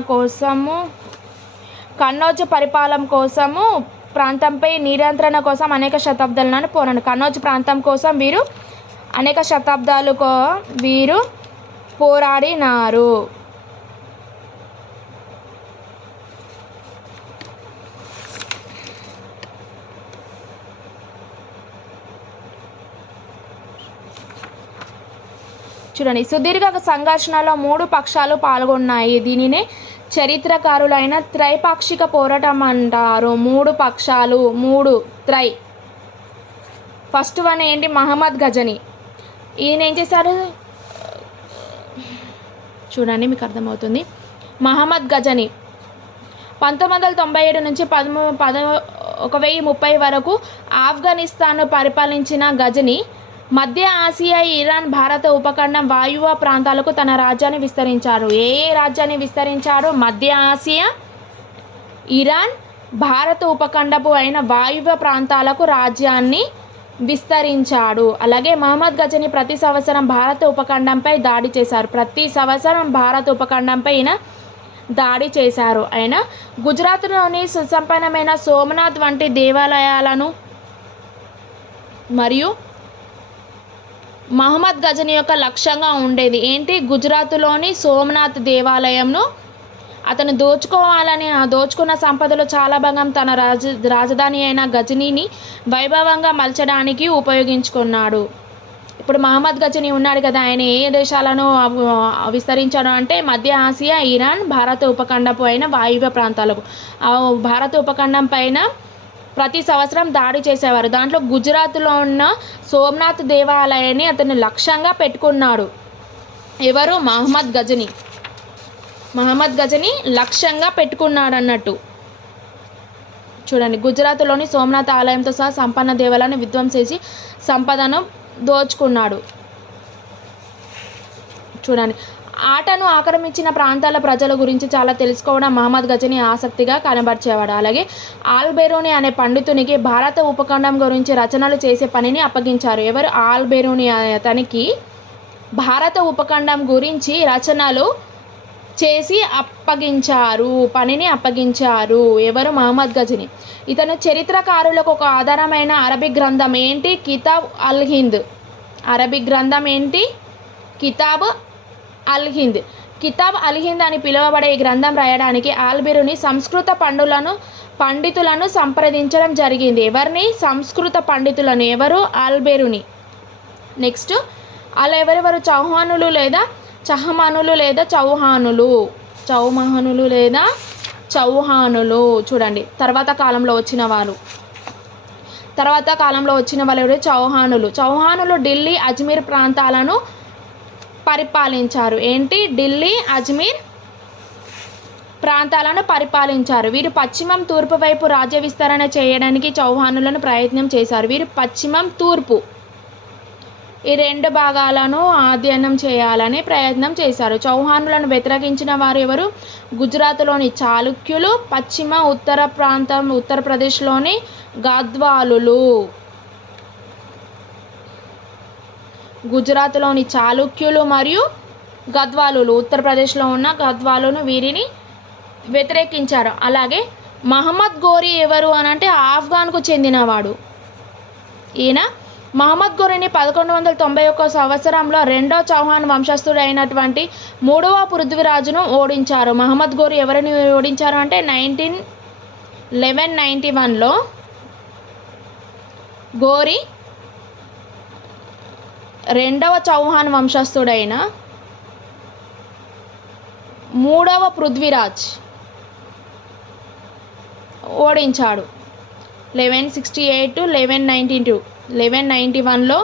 కోసము ప్రాంతంపై నియంత్రణ కోసం అనేక శతాబ్దాలను పోరాడు. కన్నౌజ్ ప్రాంతం కోసం వీరు అనేక శతాబ్దాలుగా వీరు పోరాడినారు. చూడండి, సుదీర్ఘ సంఘర్షణలో 3 పక్షాలు పాల్గొన్నాయి. దీనినే చరిత్రకారులైన త్రైపాక్షిక పోరాటం అంటారు. 3 పక్షాలు, 3 త్రై. ఫస్ట్ వన్ ఏంటి? మహమ్మద్ గజని. ఈయన ఏం చేశారు చూడండి, మీకు అర్థమవుతుంది. మహమ్మద్ గజని 1997 నుంచి 1030 వరకు ఆఫ్ఘనిస్తాన్ను పరిపాలించిన గజని మధ్య ఆసియా, ఇరాన్, భారత ఉపఖండం, వాయువ్య ప్రాంతాలకు తన రాజ్యాన్ని విస్తరించారు. ఏ రాజ్యాన్ని విస్తరించారు? మధ్య ఆసియా, ఇరాన్, భారత ఉపఖండపు అయిన వాయువ్య ప్రాంతాలకు రాజ్యాన్ని విస్తరించాడు. అలాగే మహమ్మద్ గజని ప్రతి సంవత్సరం భారత ఉపఖండంపై దాడి చేశారు. ప్రతి సంవత్సరం భారత ఉపఖండంపై దాడి చేశారు. ఆయన గుజరాత్లోని సుసంపన్నమైన సోమనాథ్ వంటి దేవాలయాలను మరియు మహమ్మద్ గజని యొక్క లక్ష్యంగా ఉండేది ఏంటి? గుజరాత్లోని సోమనాథ్ దేవాలయంను అతను దోచుకోవాలని, ఆ దోచుకున్న సంపదలో చాలా భాగం తన రాజధాని అయిన గజనీని వైభవంగా మలచడానికి ఉపయోగించుకున్నాడు. ఇప్పుడు మహమ్మద్ గజని ఉన్నాడు కదా, ఆయన ఏ దేశాలను విస్తరించాడు అంటే మధ్య ఆసియా, ఇరాన్, భారత ఉపఖండపు అయిన వాయువ్య ప్రాంతాలకు. భారత ఉపఖండం పైన ప్రతి సంవత్సరం దాడి చేసేవారు. దాంట్లో గుజరాత్లో ఉన్న సోమనాథ్ దేవాలయాన్ని అతను లక్ష్యంగా పెట్టుకున్నాడు. ఎవరు? మహమ్మద్ గజని. మహమ్మద్ గజని లక్ష్యంగా పెట్టుకున్నాడు అన్నట్టు. చూడండి, గుజరాత్లోని సోమనాథ్ ఆలయంతో సహా సంపన్న దేవాలయాన్ని విధ్వంసేసి సంపదను దోచుకున్నాడు. చూడండి, ఆటను ఆక్రమించిన ప్రాంతాల ప్రజల గురించి చాలా తెలుసుకోవడం మహమ్మద్ గజని ఆసక్తిగా కనబరిచేవాడు. అలాగే ఆల్-బెరూని అనే పండితునికి భారత ఉపఖండం గురించి రచనలు చేసే పనిని అప్పగించారు. ఎవరు? ఆల్-బెరూని అతనికి భారత ఉపఖండం గురించి రచనలు చేసి పనిని అప్పగించారు. ఎవరు? మహమ్మద్ గజని. ఇతను చరిత్రకారులకు ఒక ఆధారమైన అరబిక్ గ్రంథం ఏంటి? కితాబ్ అల్ హింద్. అరబిక్ గ్రంథం ఏంటి? కితాబ్ అల్ హింద్. కితాబ్ అల్ హింద్ అని పిలువబడే ఈ గ్రంథం రాయడానికి ఆల్-బెరూని సంస్కృత పండితులను సంప్రదించడం జరిగింది. ఎవరిని? సంస్కృత పండితులను. ఎవరు? ఆల్-బెరూని. నెక్స్ట్, అలా ఎవరెవరు? చౌహానులు లేదా చహమానులు లేదా చౌహానులు. చౌమహనులు లేదా చౌహానులు. చూడండి, తర్వాత కాలంలో వచ్చిన వాళ్ళు ఎవరు? చౌహానులు. చౌహానులు ఢిల్లీ, అజ్మీర్ ప్రాంతాలను పరిపాలించారు. ఏంటి? ఢిల్లీ, అజ్మీర్ ప్రాంతాలను పరిపాలించారు. వీరు పశ్చిమం, తూర్పు వైపు రాజ్య విస్తరణ చేయడానికి చౌహానులను ప్రయత్నం చేశారు. వీరు పశ్చిమం, తూర్పు ఈ 2 భాగాలను అధ్యయనం చేయాలని ప్రయత్నం చేశారు. చౌహానులను వ్యతిరేకించిన వారు ఎవరు? గుజరాత్లోని చాళుక్యులు, పశ్చిమ ఉత్తర ప్రాంతం ఉత్తరప్రదేశ్లోని గద్వాలులు. గుజరాత్లోని చాళుక్యులు మరియు గద్వాలులు, ఉత్తరప్రదేశ్లో ఉన్న గద్వాలును వీరిని వ్యతిరేకించారు. అలాగే మహమ్మద్ గోరీ ఎవరు అని అంటే ఆఫ్ఘాన్కు చెందినవాడు. ఈయన మహమ్మద్ గోరీని 1191 సంవత్సరంలో 2వ చౌహాన్ వంశస్థుడు అయినటువంటి 3వ పృథ్వీరాజును ఓడించారు. మహమ్మద్ గోరీ ఎవరిని ఓడించారు అంటే 1191లో గోరీ 2వ చౌహాన్ వంశస్థుడైన 3వ పృథ్వీరాజ్ ఓడించాడు. 1168 to 1191లో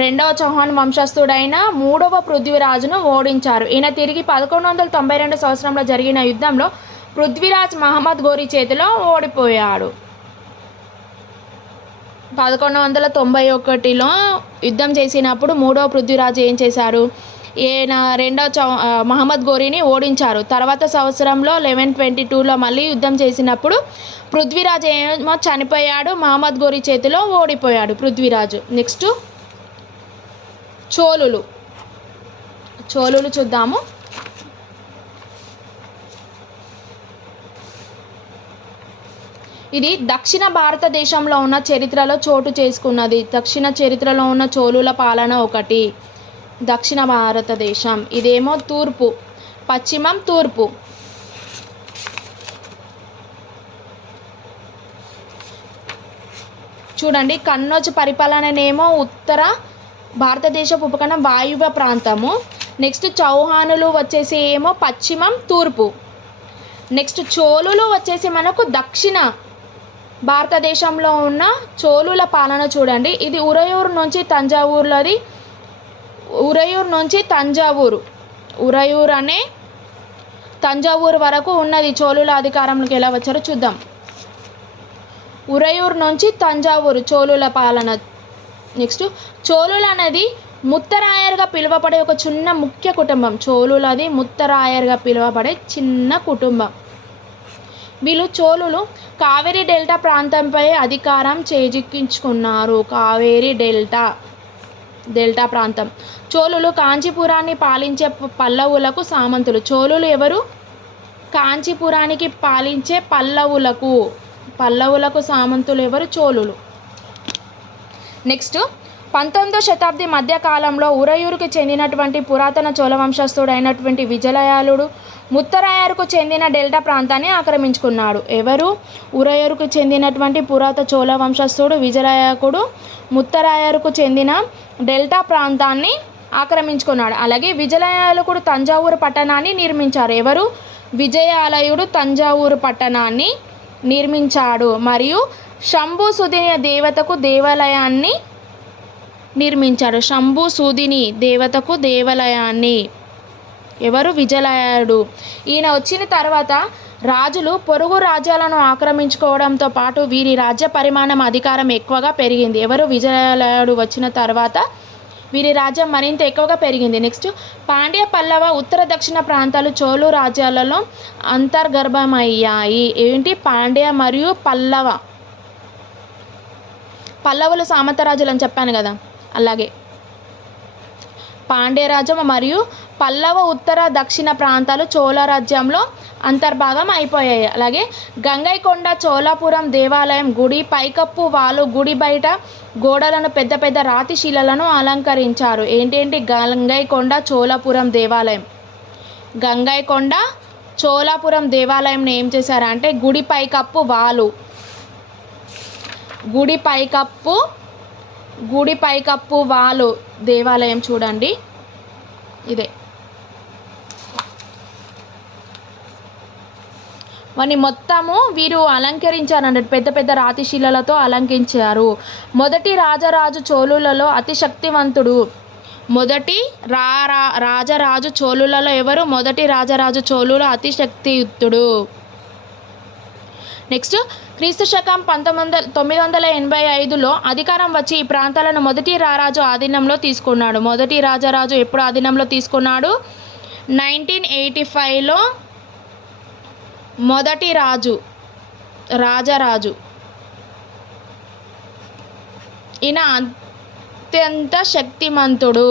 2వ చౌహాన్ వంశస్థుడైన 3వ పృథ్వీరాజును ఓడించారు. ఈయన తిరిగి 1192 సంవత్సరంలో జరిగిన యుద్ధంలో పృథ్వీరాజ్ మహమ్మద్ గోరీ చేతిలో ఓడిపోయాడు. 1191లో యుద్ధం చేసినప్పుడు 3వ పృథ్వీరాజు ఏం చేశారు? ఈయన మహమ్మద్ గోరీని ఓడించారు. తర్వాత సంవత్సరంలో 1122లో మళ్ళీ యుద్ధం చేసినప్పుడు పృథ్వీరాజు ఏమో చనిపోయాడు, మహమ్మద్ గోరీ చేతిలో ఓడిపోయాడు పృథ్వీరాజు. నెక్స్ట్ చోళులు చూద్దాము. ఇది దక్షిణ భారతదేశంలో ఉన్న చరిత్రలో చోటు చేసుకున్నది. దక్షిణ చరిత్రలో ఉన్న చోళుల పాలన ఒకటి. దక్షిణ భారతదేశం ఇదేమో తూర్పు, పశ్చిమం, తూర్పు. చూడండి, కన్నౌజ్ పరిపాలననేమో ఉత్తర భారతదేశపు ఉపఖండం వాయువ్య ప్రాంతము. నెక్స్ట్ చౌహానులు వచ్చేసి ఏమో పశ్చిమం తూర్పు. నెక్స్ట్ చోళులు వచ్చేసి మనకు దక్షిణ భారతదేశంలో ఉన్న చోళుల పాలన చూడండి. ఇది ఉరయూరు నుంచి తంజావూరులోది. ఉరయూరు నుంచి ఉరయూరు అనే తంజావూరు వరకు ఉన్నది. చోళుల అధికారంలోకి ఎలా వచ్చారో చూద్దాం. ఉరయూరు నుంచి తంజావూరు చోళుల పాలన. నెక్స్ట్ చోళులు అనేది ముత్తరాయర్గా పిలువబడే ఒక చిన్న ముఖ్య కుటుంబం. చోళులది ముత్తరాయర్గా పిలువబడే చిన్న కుటుంబం. వీళ్ళు చోళులు కావేరీ డెల్టా ప్రాంతంపై అధికారం చేజిక్కించుకున్నారు. కావేరీ డెల్టా ప్రాంతం. చోళులు కాంచీపురాన్ని పాలించే పల్లవులకు సామంతులు. చోళులు ఎవరు? కాంచీపురానికి పాలించే పల్లవులకు సామంతులు ఎవరు? చోళులు. నెక్స్ట్ 19వ శతాబ్ది మధ్యకాలంలో ఉరయూరుకు చెందినటువంటి పురాతన చోళ వంశస్థుడైనటువంటి విజయలాలుడు ముత్తరాయర్కు చెందిన డెల్టా ప్రాంతాన్ని ఆక్రమించుకున్నాడు. ఎవరు? ఉరయూరుకు చెందినటువంటి పురాతన చోళ వంశస్థుడు విజయలాలుడు ముత్తరాయర్కు చెందిన డెల్టా ప్రాంతాన్ని ఆక్రమించుకున్నాడు. అలాగే విజయలాలుడు తంజావూరు పట్టణాన్ని నిర్మించారు. ఎవరు? విజయాలయుడు తంజావూరు పట్టణాన్ని నిర్మించాడు. మరియు శంభుసుదిని దేవతకు దేవాలయాన్ని నిర్మించాడు. శంభుసుదిని దేవతకు దేవాలయాన్ని. ఎవరు? విజయలాయుడు. ఈయన వచ్చిన తర్వాత రాజులు పొరుగు రాజ్యాలను ఆక్రమించుకోవడంతో పాటు వీరి రాజ్య పరిమాణం అధికారం ఎక్కువగా పెరిగింది. ఎవరు? విజయలాయుడు వచ్చిన తర్వాత వీరి రాజ్యం మరింత ఎక్కువగా పెరిగింది. నెక్స్ట్ పాండ్య పల్లవ ఉత్తర దక్షిణ ప్రాంతాలు చోళు రాజ్యాలలో అంతర్గర్భమయ్యాయి. ఏంటి? పాండ్య మరియు పల్లవులు సామంత రాజులు అని చెప్పాను కదా, అలాగే పాండ్య రాజ్యం మరియు పల్లవ ఉత్తర దక్షిణ ప్రాంతాలు చోళ రాజ్యంలో అంతర్భాగం అయిపోయాయి. అలాగే గంగైకొండ చోళాపురం దేవాలయం గుడి పైకప్పు వాలు గుడి బయట గోడలను పెద్ద పెద్ద రాతి శిలలను అలంకరించారు. ఏంటేంటి? గంగైకొండ చోళాపురం దేవాలయం. గంగైకొండ చోళాపురం దేవాలయంని ఏం చేశారంటే గుడి పైకప్పు వాలు, గుడి పైకప్పు వాలు దేవాలయం చూడండి. ఇదే వాని మొత్తము వీరు అలంకరించారు అన్నట్టు, పెద్ద పెద్ద రాతి శిలలతో అలంకరించారు. మొదటి రాజరాజు చోళులలో అతి శక్తివంతుడు. మొదటి రాజరాజు చోళులలో ఎవరు? మొదటి రాజరాజు చోళులు అతి శక్తియుక్తుడు. నెక్స్ట్ క్రీస్తు శకం 985లో అధికారం వచ్చి ఈ ప్రాంతాలను మొదటి రారాజు ఆధీనంలో తీసుకున్నాడు. మొదటి రాజరాజు ఎప్పుడు ఆధీనంలో తీసుకున్నాడు? 1985లో మొదటి రాజరాజు ఈయన అత్యంత శక్తిమంతుడు.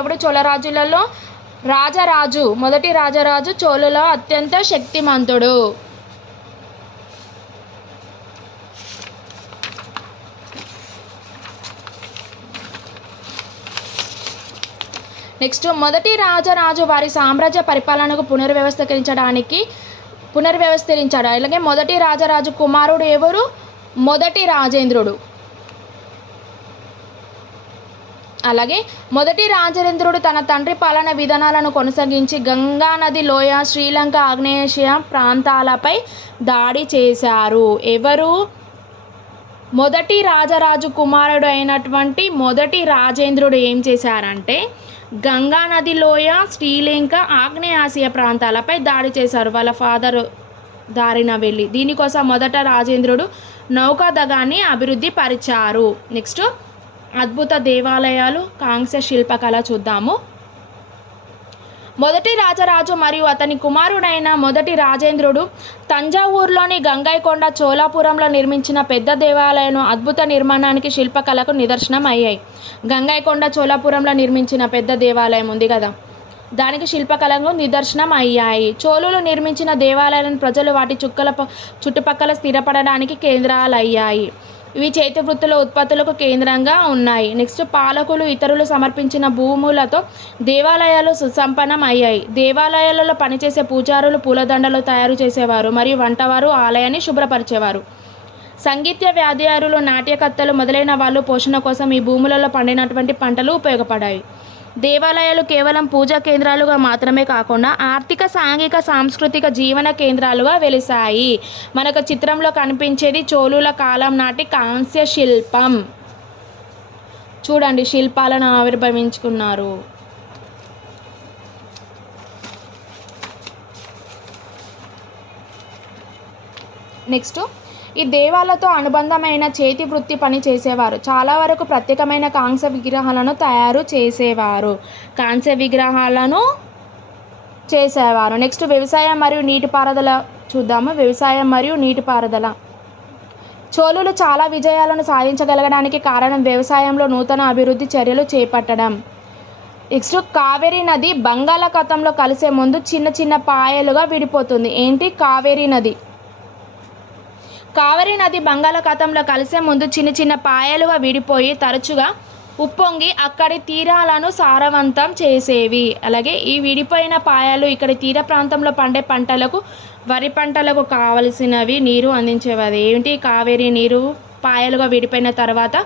ఎవడు? చోళరాజులలో రాజరాజు, మొదటి రాజరాజు చోళుల అత్యంత శక్తిమంతుడు. నెక్స్ట్ మొదటి రాజరాజు వారి సామ్రాజ్య పరిపాలనకు పునర్వ్యవస్థరించాడు. అలాగే మొదటి రాజరాజు కుమారుడు ఎవరు? మొదటి రాజేంద్రుడు. అలాగే మొదటి రాజేంద్రుడు తన తండ్రి పాలన విధానాలను కొనసాగించి గంగా నది లోయ శ్రీలంక ఆగ్నేయాసియా ప్రాంతాలపై దాడి చేశారు. ఎవరు? మొదటి రాజరాజు కుమారుడు అయినటువంటి మొదటి రాజేంద్రుడు ఏం చేశారంటే గంగా నది లోయ శ్రీలంక ఆగ్నేయాసియా ప్రాంతాలపై దాడి చేశారు వాళ్ళ ఫాదర్ దారిన వెళ్ళి. దీనికోసం మొదట రాజేంద్రుడు నౌకాదళాన్ని అభివృద్ధి పరిచారు. నెక్స్ట్ అద్భుత దేవాలయాలు కాంస్య శిల్పకళ చూద్దాము. మొదటి రాజరాజు మరియు అతని కుమారుడైన మొదటి రాజేంద్రుడు తంజావూరులోని గంగైకొండ చోళాపురంలో నిర్మించిన పెద్ద దేవాలయం అద్భుత నిర్మాణానికి శిల్పకళకు నిదర్శనం అయ్యాయి. గంగైకొండ చోళాపురంలో నిర్మించిన పెద్ద దేవాలయం ఉంది కదా, దానికి శిల్పకళకు నిదర్శనం అయ్యాయి. చోళులు నిర్మించిన దేవాలయాలను ప్రజలు వాటి చుట్టుపక్కల స్థిరపడడానికి కేంద్రాలు అయ్యాయి. ఇవి చేతి వృత్తుల ఉత్పత్తులకు కేంద్రంగా ఉన్నాయి. నెక్స్ట్ పాలకులు ఇతరులు సమర్పించిన భూములతో దేవాలయాలు సుసంపన్నం అయ్యాయి. దేవాలయాలలో పనిచేసే పూజారులు పూలదండలు తయారు చేసేవారు మరియు వంటవారు ఆలయాన్ని శుభ్రపరిచేవారు. సంగీత వాద్యారులు, నాట్యకర్తలు మొదలైన వాళ్ళు పోషణ కోసం ఈ భూములలో పండినటువంటి పంటలు ఉపయోగపడాయి. దేవాలయాలు కేవలం పూజా కేంద్రాలుగా మాత్రమే కాకుండా ఆర్థిక, సాంఘిక, సాంస్కృతిక జీవన కేంద్రాలుగా వెలిశాయి. మనకు చిత్రంలో కనిపించేది చోళుల కాలం నాటి కాంస్య శిల్పం. చూడండి, శిల్పాలను ఆవిర్భవించుకున్నారు. నెక్స్ట్, ఈ దేవాలతో అనుబంధమైన చేతి వృత్తి పని చేసేవారు. చాలా వరకు ప్రత్యేకమైన కాంస్య విగ్రహాలను తయారు చేసేవారు. కాంస్య విగ్రహాలను చేసేవారు. నెక్స్ట్, వ్యవసాయం మరియు నీటిపారుదల చూద్దాము. వ్యవసాయం మరియు నీటిపారుదల. చోళులు చాలా విజయాలను సాధించగలగడానికి కారణం వ్యవసాయంలో నూతన అభివృద్ధి చర్యలు చేపట్టడం. నెక్స్ట్, కావేరీ నది బంగాళాఖాతంలో కలిసే ముందు చిన్న చిన్న పాయలుగా విడిపోతుంది. ఏంటి? కావేరీ నది. కావేరీ నది బంగాళాఖాతంలో కలిసే ముందు చిన్న చిన్న పాయలుగా విడిపోయి తరచుగా ఉప్పొంగి అక్కడి తీరాలను సారవంతం చేసేవి. అలాగే ఈ విడిపోయిన పాయలు ఇక్కడి తీర ప్రాంతంలో పండే పంటలకు, వరి పంటలకు కావలసినవి నీరు అందించేవి. ఏంటి? కావేరీ నీరు పాయలుగా విడిపోయిన తర్వాత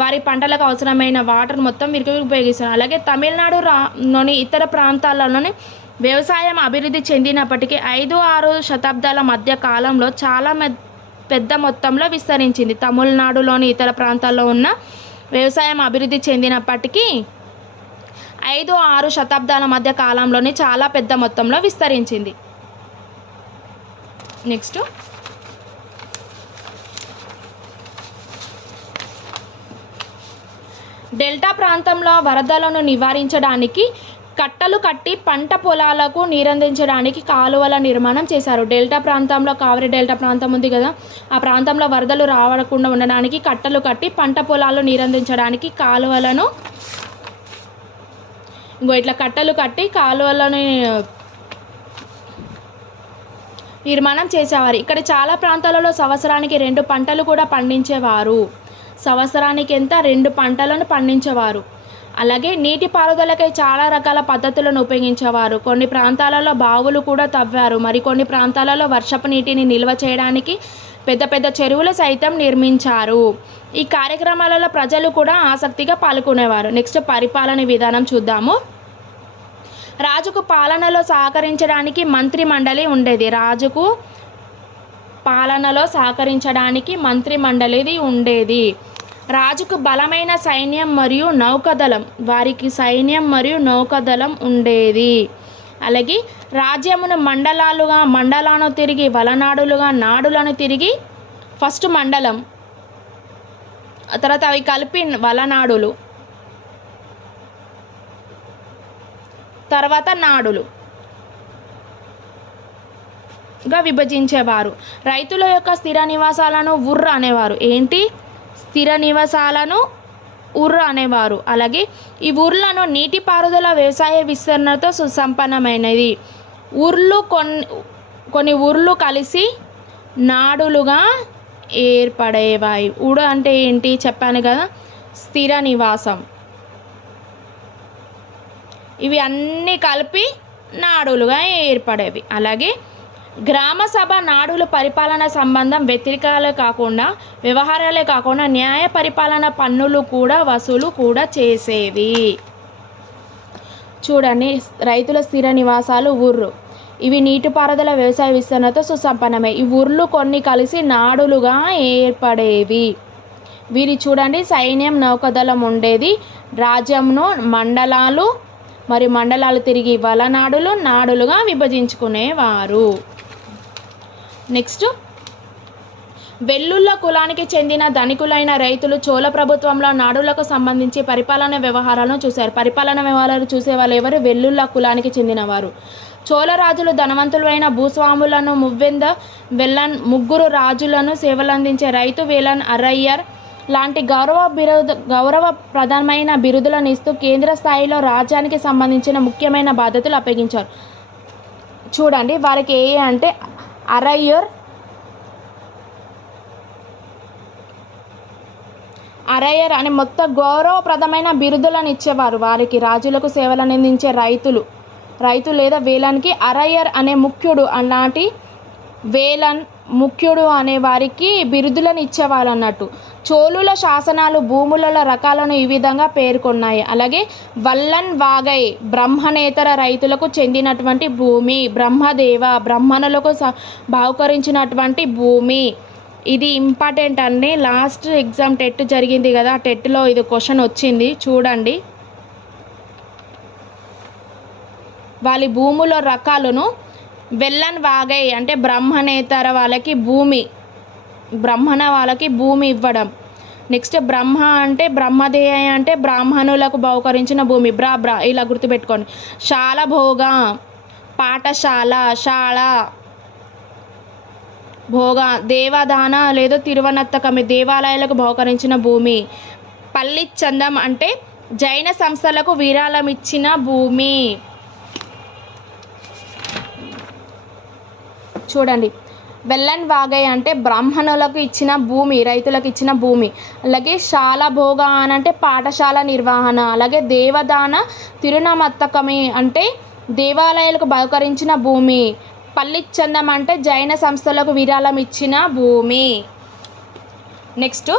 వారి పంటలకు అవసరమైన వాటర్ మొత్తం వీరికి ఉపయోగిస్తారు. అలాగే తమిళనాడులోని ఇతర ప్రాంతాలలోని వ్యవసాయం అభివృద్ధి చెందినప్పటికీ 5-6 శతాబ్దాల మధ్య కాలంలో చాలా పెద్ద మొత్తంలో విస్తరించింది. తమిళనాడులోని ఇతర ప్రాంతాల్లో ఉన్న వ్యవసాయం అభివృద్ధి చెందినప్పటికీ 5-6 శతాబ్దాల మధ్య కాలంలోనే చాలా పెద్ద మొత్తంలో విస్తరించింది. నెక్స్ట్, డెల్టా ప్రాంతంలో వరదలను నివారించడానికి కట్టలు కట్టి పంట పొలాలకు నీరందించడానికి కాలువల నిర్మాణం చేశారు. డెల్టా ప్రాంతంలో, కావేరీ డెల్టా ప్రాంతం ఉంది కదా, ఆ ప్రాంతంలో వరదలు రావకుండా ఉండడానికి కట్టలు కట్టి పంట పొలాలు నీరందించడానికి కాలువలను ఇట్లా కట్టలు కట్టి కాలువలను నిర్మాణం చేసేవారు. ఇక్కడ చాలా ప్రాంతాలలో సంవత్సరానికి 2 పంటలు కూడా పండించేవారు. సంవత్సరానికి 2 పంటలను పండించేవారు. అలాగే నీటిపారుదలకై చాలా రకాల పద్ధతులను ఉపయోగించేవారు. కొన్ని ప్రాంతాలలో బావులు కూడా తవ్వారు. మరికొన్ని ప్రాంతాలలో వర్షపు నీటిని నిల్వ చేయడానికి పెద్ద పెద్ద చెరువులు సైతం నిర్మించారు. ఈ కార్యక్రమాలలో ప్రజలు కూడా ఆసక్తిగా పాల్గొనేవారు. నెక్స్ట్, పరిపాలన విధానం చూద్దాము. రాజుకు పాలనలో సహకరించడానికి మంత్రి మండలి ఉండేది. రాజుకు పాలనలో సహకరించడానికి మంత్రి మండలిది ఉండేది. రాజుకు బలమైన సైన్యం మరియు నౌకాదళం, వారికి సైన్యం మరియు నౌకాదళం ఉండేది. అలాగే రాజ్యమును మండలాలను తిరిగి వలనాడులుగా, నాడులను తిరిగి ఫస్ట్ మండలం, తర్వాత అవి కలిపి వలనాడులు, తర్వాత నాడులుగా విభజించేవారు. రైతుల యొక్క స్థిర నివాసాలను ఉర్ర అనేవారు. ఏంటి? స్థిర నివాసాలను ఉర్ర అనేవారు. అలాగే ఈ ఊర్లను నీటిపారుదల, వ్యవసాయ విస్తరణతో సుసంపన్నమైనది. కొన్ని ఊర్లు కలిసి నాడులుగా ఏర్పడేవాయి. ఊడ అంటే ఏంటి చెప్పాను కదా, స్థిర నివాసం. ఇవి అన్నీ కలిపి నాడులుగా ఏర్పడేవి. అలాగే గ్రామ సభ నాడుల పరిపాలన సంబంధం వ్యవహారాలే కాకుండా న్యాయ పరిపాలన, పన్నులు కూడా వసూలు కూడా చేసేవి. చూడండి, రైతుల స్థిర నివాసాలు ఊర్లు. ఇవి నీటిపారుదల, వ్యవసాయ విస్తరణతో సుసంపన్నమే. ఈ ఊర్లు కొన్ని కలిసి నాడులుగా ఏర్పడేవి. వీరి చూడండి, సైన్యం, నౌకాదళం ఉండేది. రాజ్యంను మండలాలు మరియు మండలాలు తిరిగి వలనాడులు, నాడులుగా విభజించుకునేవారు. నెక్స్ట్, వెల్లుల్ల కులానికి చెందిన ధనికులైన రైతులు చోళ ప్రభుత్వంలో నాడులకు సంబంధించి పరిపాలన వ్యవహారాలను చూశారు. పరిపాలన వ్యవహారాలు చూసేవాళ్ళు ఎవరు? వెల్లుల్ల కులానికి చెందినవారు. చోళ రాజులు ధనవంతులైన భూస్వాములను, వెల్లన్, ముగ్గురు రాజులను సేవలందించే రైతు వేలన్, అరయ్యర్ లాంటి గౌరవప్రదమైన బిరుదులను ఇస్తూ కేంద్ర స్థాయిలో రాజ్యానికి సంబంధించిన ముఖ్యమైన బాధ్యతలు అప్పగించారు. చూడండి, వారికి ఏ అంటే అరయ్యర్ అని మొత్తం గౌరవప్రదమైన బిరుదులను ఇచ్చేవారు. వారికి రాజులకు సేవలను అందించే రైతు లేదా వేలానికి అరయ్యర్ అనే ముఖ్యుడు. అలాంటి వేలన్, ముఖ్యుడు అనే వారికి బిరుదులను ఇచ్చేవాళ్ళు అన్నట్టు. చోళుల శాసనాలు భూముల రకాలను ఈ విధంగా పేర్కొన్నాయి. అలాగే వల్లన్ వాగై బ్రాహ్మణేతర రైతులకు చెందినటువంటి భూమి, బ్రహ్మదేవ బ్రాహ్మణులకు బహుకరించినటువంటి భూమి. ఇది ఇంపార్టెంట్ అండి. లాస్ట్ ఎగ్జామ్ టెట్ జరిగింది కదా, టెట్లో ఇది క్వశ్చన్ వచ్చింది చూడండి. వాళ్ళ భూముల రకాలను వెల్లన్ వాగై అంటే బ్రాహ్మణేతర వాళ్ళకి భూమి, బ్రాహ్మణ వాళ్ళకి భూమి ఇవ్వడం. నెక్స్ట్ బ్రహ్మ అంటే బ్రహ్మదేయ అంటే బ్రాహ్మణులకు బహుకరించిన భూమి, ఇలా గుర్తుపెట్టుకోండి. శాల భోగ పాఠశాల, శాల భోగ దేవదాన లేదా తిరువనత్తకమి దేవాలయాలకు బహుకరించిన భూమి. పల్లిచందం అంటే జైన సంస్థలకు విరాళం ఇచ్చిన భూమి. చూడండి, వెల్లన్ వాగై అంటే బ్రాహ్మణులకు ఇచ్చిన భూమి, రైతులకు ఇచ్చిన భూమి. అలాగే శాల భోగ అని అంటే పాఠశాల నిర్వహణ. అలాగే దేవదాన తిరునమత్తకమి అంటే దేవాలయాలకు బహుకరించిన భూమి. పల్లిచందం అంటే జైన సంస్థలకు విరాళం ఇచ్చిన భూమి. నెక్స్ట్,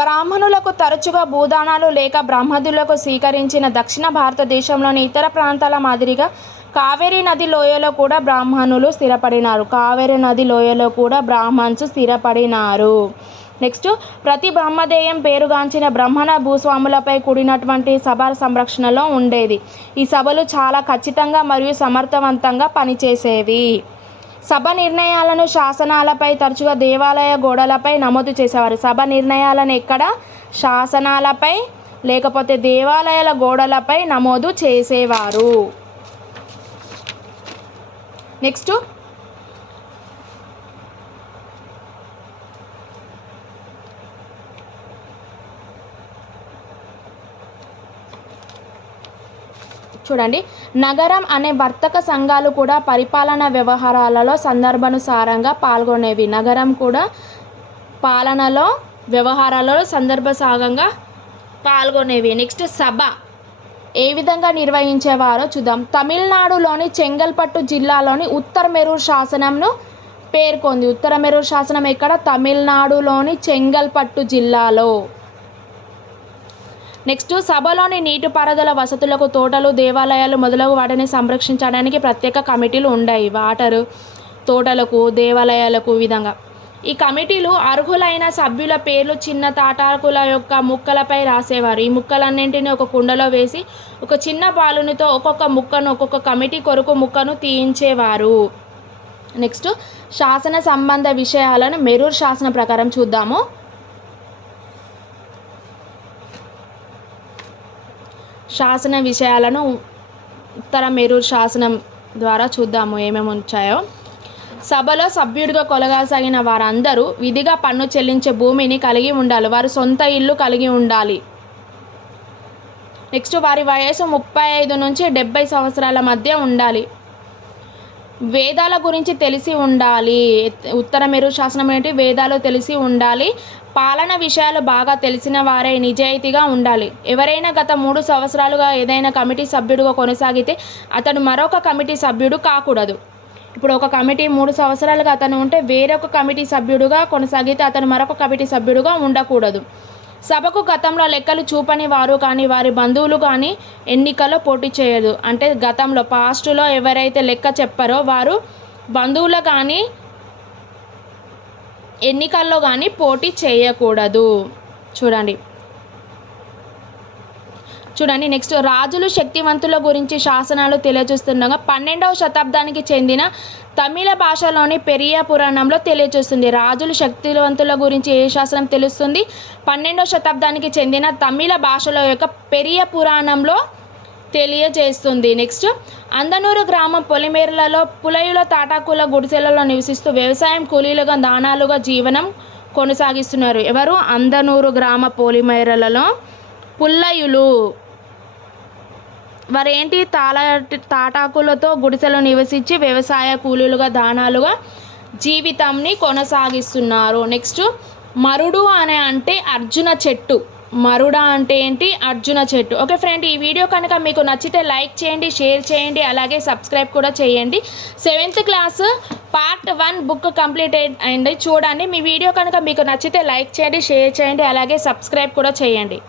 బ్రాహ్మణులకు తరచుగా భూదానాలు లేక బ్రాహ్మణులకు స్వీకరించిన దక్షిణ భారతదేశంలోని ఇతర ప్రాంతాల మాదిరిగా కావేరీ నది లోయలో కూడా బ్రాహ్మణులు స్థిరపడినారు. కావేరీ నది లోయలో కూడా బ్రాహ్మణ్స్ స్థిరపడినారు. నెక్స్ట్, ప్రతి బ్రహ్మదేయం పేరుగాంచిన బ్రాహ్మణ భూస్వాములపై కూడినటువంటి సభ సంరక్షణలో ఉండేది. ఈ సభలు చాలా ఖచ్చితంగా మరియు సమర్థవంతంగా పనిచేసేవి. సభ నిర్ణయాలను శాసనాలపై తరచుగా దేవాలయ గోడలపై నమోదు చేసేవారు. సభ నిర్ణయాలను ఎక్కడ? శాసనాలపై లేకపోతే దేవాలయాల గోడలపై నమోదు చేసేవారు. నెక్స్ట్, చూడండి, నగరం అనే వర్తక సంఘాలు కూడా పరిపాలనా వ్యవహారాలలో సందర్భానుసారంగా పాల్గొనేవి. నగరం కూడా పాలనలో వ్యవహారాలలో సందర్భసారంగా పాల్గొనేవి. నెక్స్ట్, సభ ఏ విధంగా నిర్వహించేవారో చూద్దాం. తమిళనాడులోని చెంగల్పట్టు జిల్లాలోని ఉత్తరమెరూర్ శాసనంను పేర్కొంది. ఉత్తరమెరూర్ శాసనం ఎక్కడ? తమిళనాడులోని చెంగల్పట్టు జిల్లాలో. నెక్స్ట్, సభలోని నీటిపారుదల వసతులకు తోటలు, దేవాలయాలు మొదలగు వాటిని సంరక్షించడానికి ప్రత్యేక కమిటీలు ఉన్నాయి. వాటరు, తోటలకు, దేవాలయాలకు విధంగా. ఈ కమిటీలు అర్హులైన సభ్యుల పేర్లు చిన్న తాటాకుల యొక్క ముక్కలపై రాసేవారు. ఈ ముక్కలన్నింటినీ ఒక కుండలో వేసి ఒక చిన్న బాలునితో ఒక్కొక్క ముక్కను, ఒక్కొక్క కమిటీ కొరకు ముక్కను తీయించేవారు. నెక్స్ట్, శాసన సంబంధ విషయాలను మెరూర్ శాసనం ప్రకారం చూద్దాము. శాసన విషయాలను ఉత్తర మెరూర్ శాసనం ద్వారా చూద్దాము ఏమేమి వచ్చాయో. సభలో సభ్యుడిగా కొనసాగిన వారందరూ విధిగా పన్ను చెల్లించే భూమిని కలిగి ఉండాలి. వారు సొంత ఇల్లు కలిగి ఉండాలి. నెక్స్ట్, వారి వయసు 35 నుంచి 70 సంవత్సరాల మధ్య ఉండాలి. వేదాల గురించి తెలిసి ఉండాలి. ఉత్తర మెరూర్ శాసనం ఏంటి? వేదాలు తెలిసి ఉండాలి. పాలన విషయాలు బాగా తెలిసిన వారే నిజాయితీగా ఉండాలి. ఎవరైనా గత 3 సంవత్సరాలుగా ఏదైనా కమిటీ సభ్యుడిగా కొనసాగితే అతను మరొక కమిటీ సభ్యుడు కాకూడదు. ఇప్పుడు ఒక కమిటీ 3 సంవత్సరాలుగా అతను ఉంటే వేరొక కమిటీ సభ్యుడుగా కొనసాగితే అతను మరొక కమిటీ సభ్యుడుగా ఉండకూడదు. సభకు గతంలో లెక్కలు చూపని వారు కానీ వారి బంధువులు కానీ ఎన్నికల్లో పోటీ చేయదు. అంటే గతంలో పాస్ట్లో ఎవరైతే లెక్క చెప్పారో వారు బంధువులు కానీ ఎన్నికల్లో కానీ పోటీ చేయకూడదు. చూడండి. నెక్స్ట్, రాజులు శక్తివంతుల గురించి శాసనాలు తెలియజేస్తుండగా 12వ శతాబ్దానికి చెందిన తమిళ భాషలోని పెరియ పురాణంలో తెలియజేస్తుంది. రాజులు శక్తివంతుల గురించి ఏ శాసనం తెలుస్తుంది? 12వ శతాబ్దానికి చెందిన తమిళ భాషలో యొక్క పెరియ పురాణంలో తెలియజేస్తుంది. నెక్స్ట్, అందనూరు గ్రామం పొలిమేరలలో పులయుల తాటాకుల గుడిసెలలో నివసిస్తూ వ్యవసాయం కూలీలుగా దానాలుగా జీవనం కొనసాగిస్తున్నారు. ఎవరు? అందనూరు గ్రామ పొలిమేరలలో పుల్లయులు. వారేంటి? తాటాకులతో గుడిసెలో నివసించి వ్యవసాయ కూలీలుగా దానాలుగా జీవితాన్ని కొనసాగిస్తున్నారు. నెక్స్ట్, మరుడు అంటే అర్జున చెట్టు. మరుడ అంటే ఏంటి? అర్జున చెట్టు. ఓకే ఫ్రెండ్, ఈ వీడియో కనుక మీకు నచ్చితే లైక్ చేయండి, షేర్ చేయండి, అలాగే సబ్స్క్రైబ్ కూడా చేయండి. 7th class part 1 book complete అయింది చూడండి. మీ వీడియో కనుక మీకు నచ్చితే లైక్ చేయండి, షేర్ చేయండి, అలాగే సబ్స్క్రైబ్ కూడా చేయండి.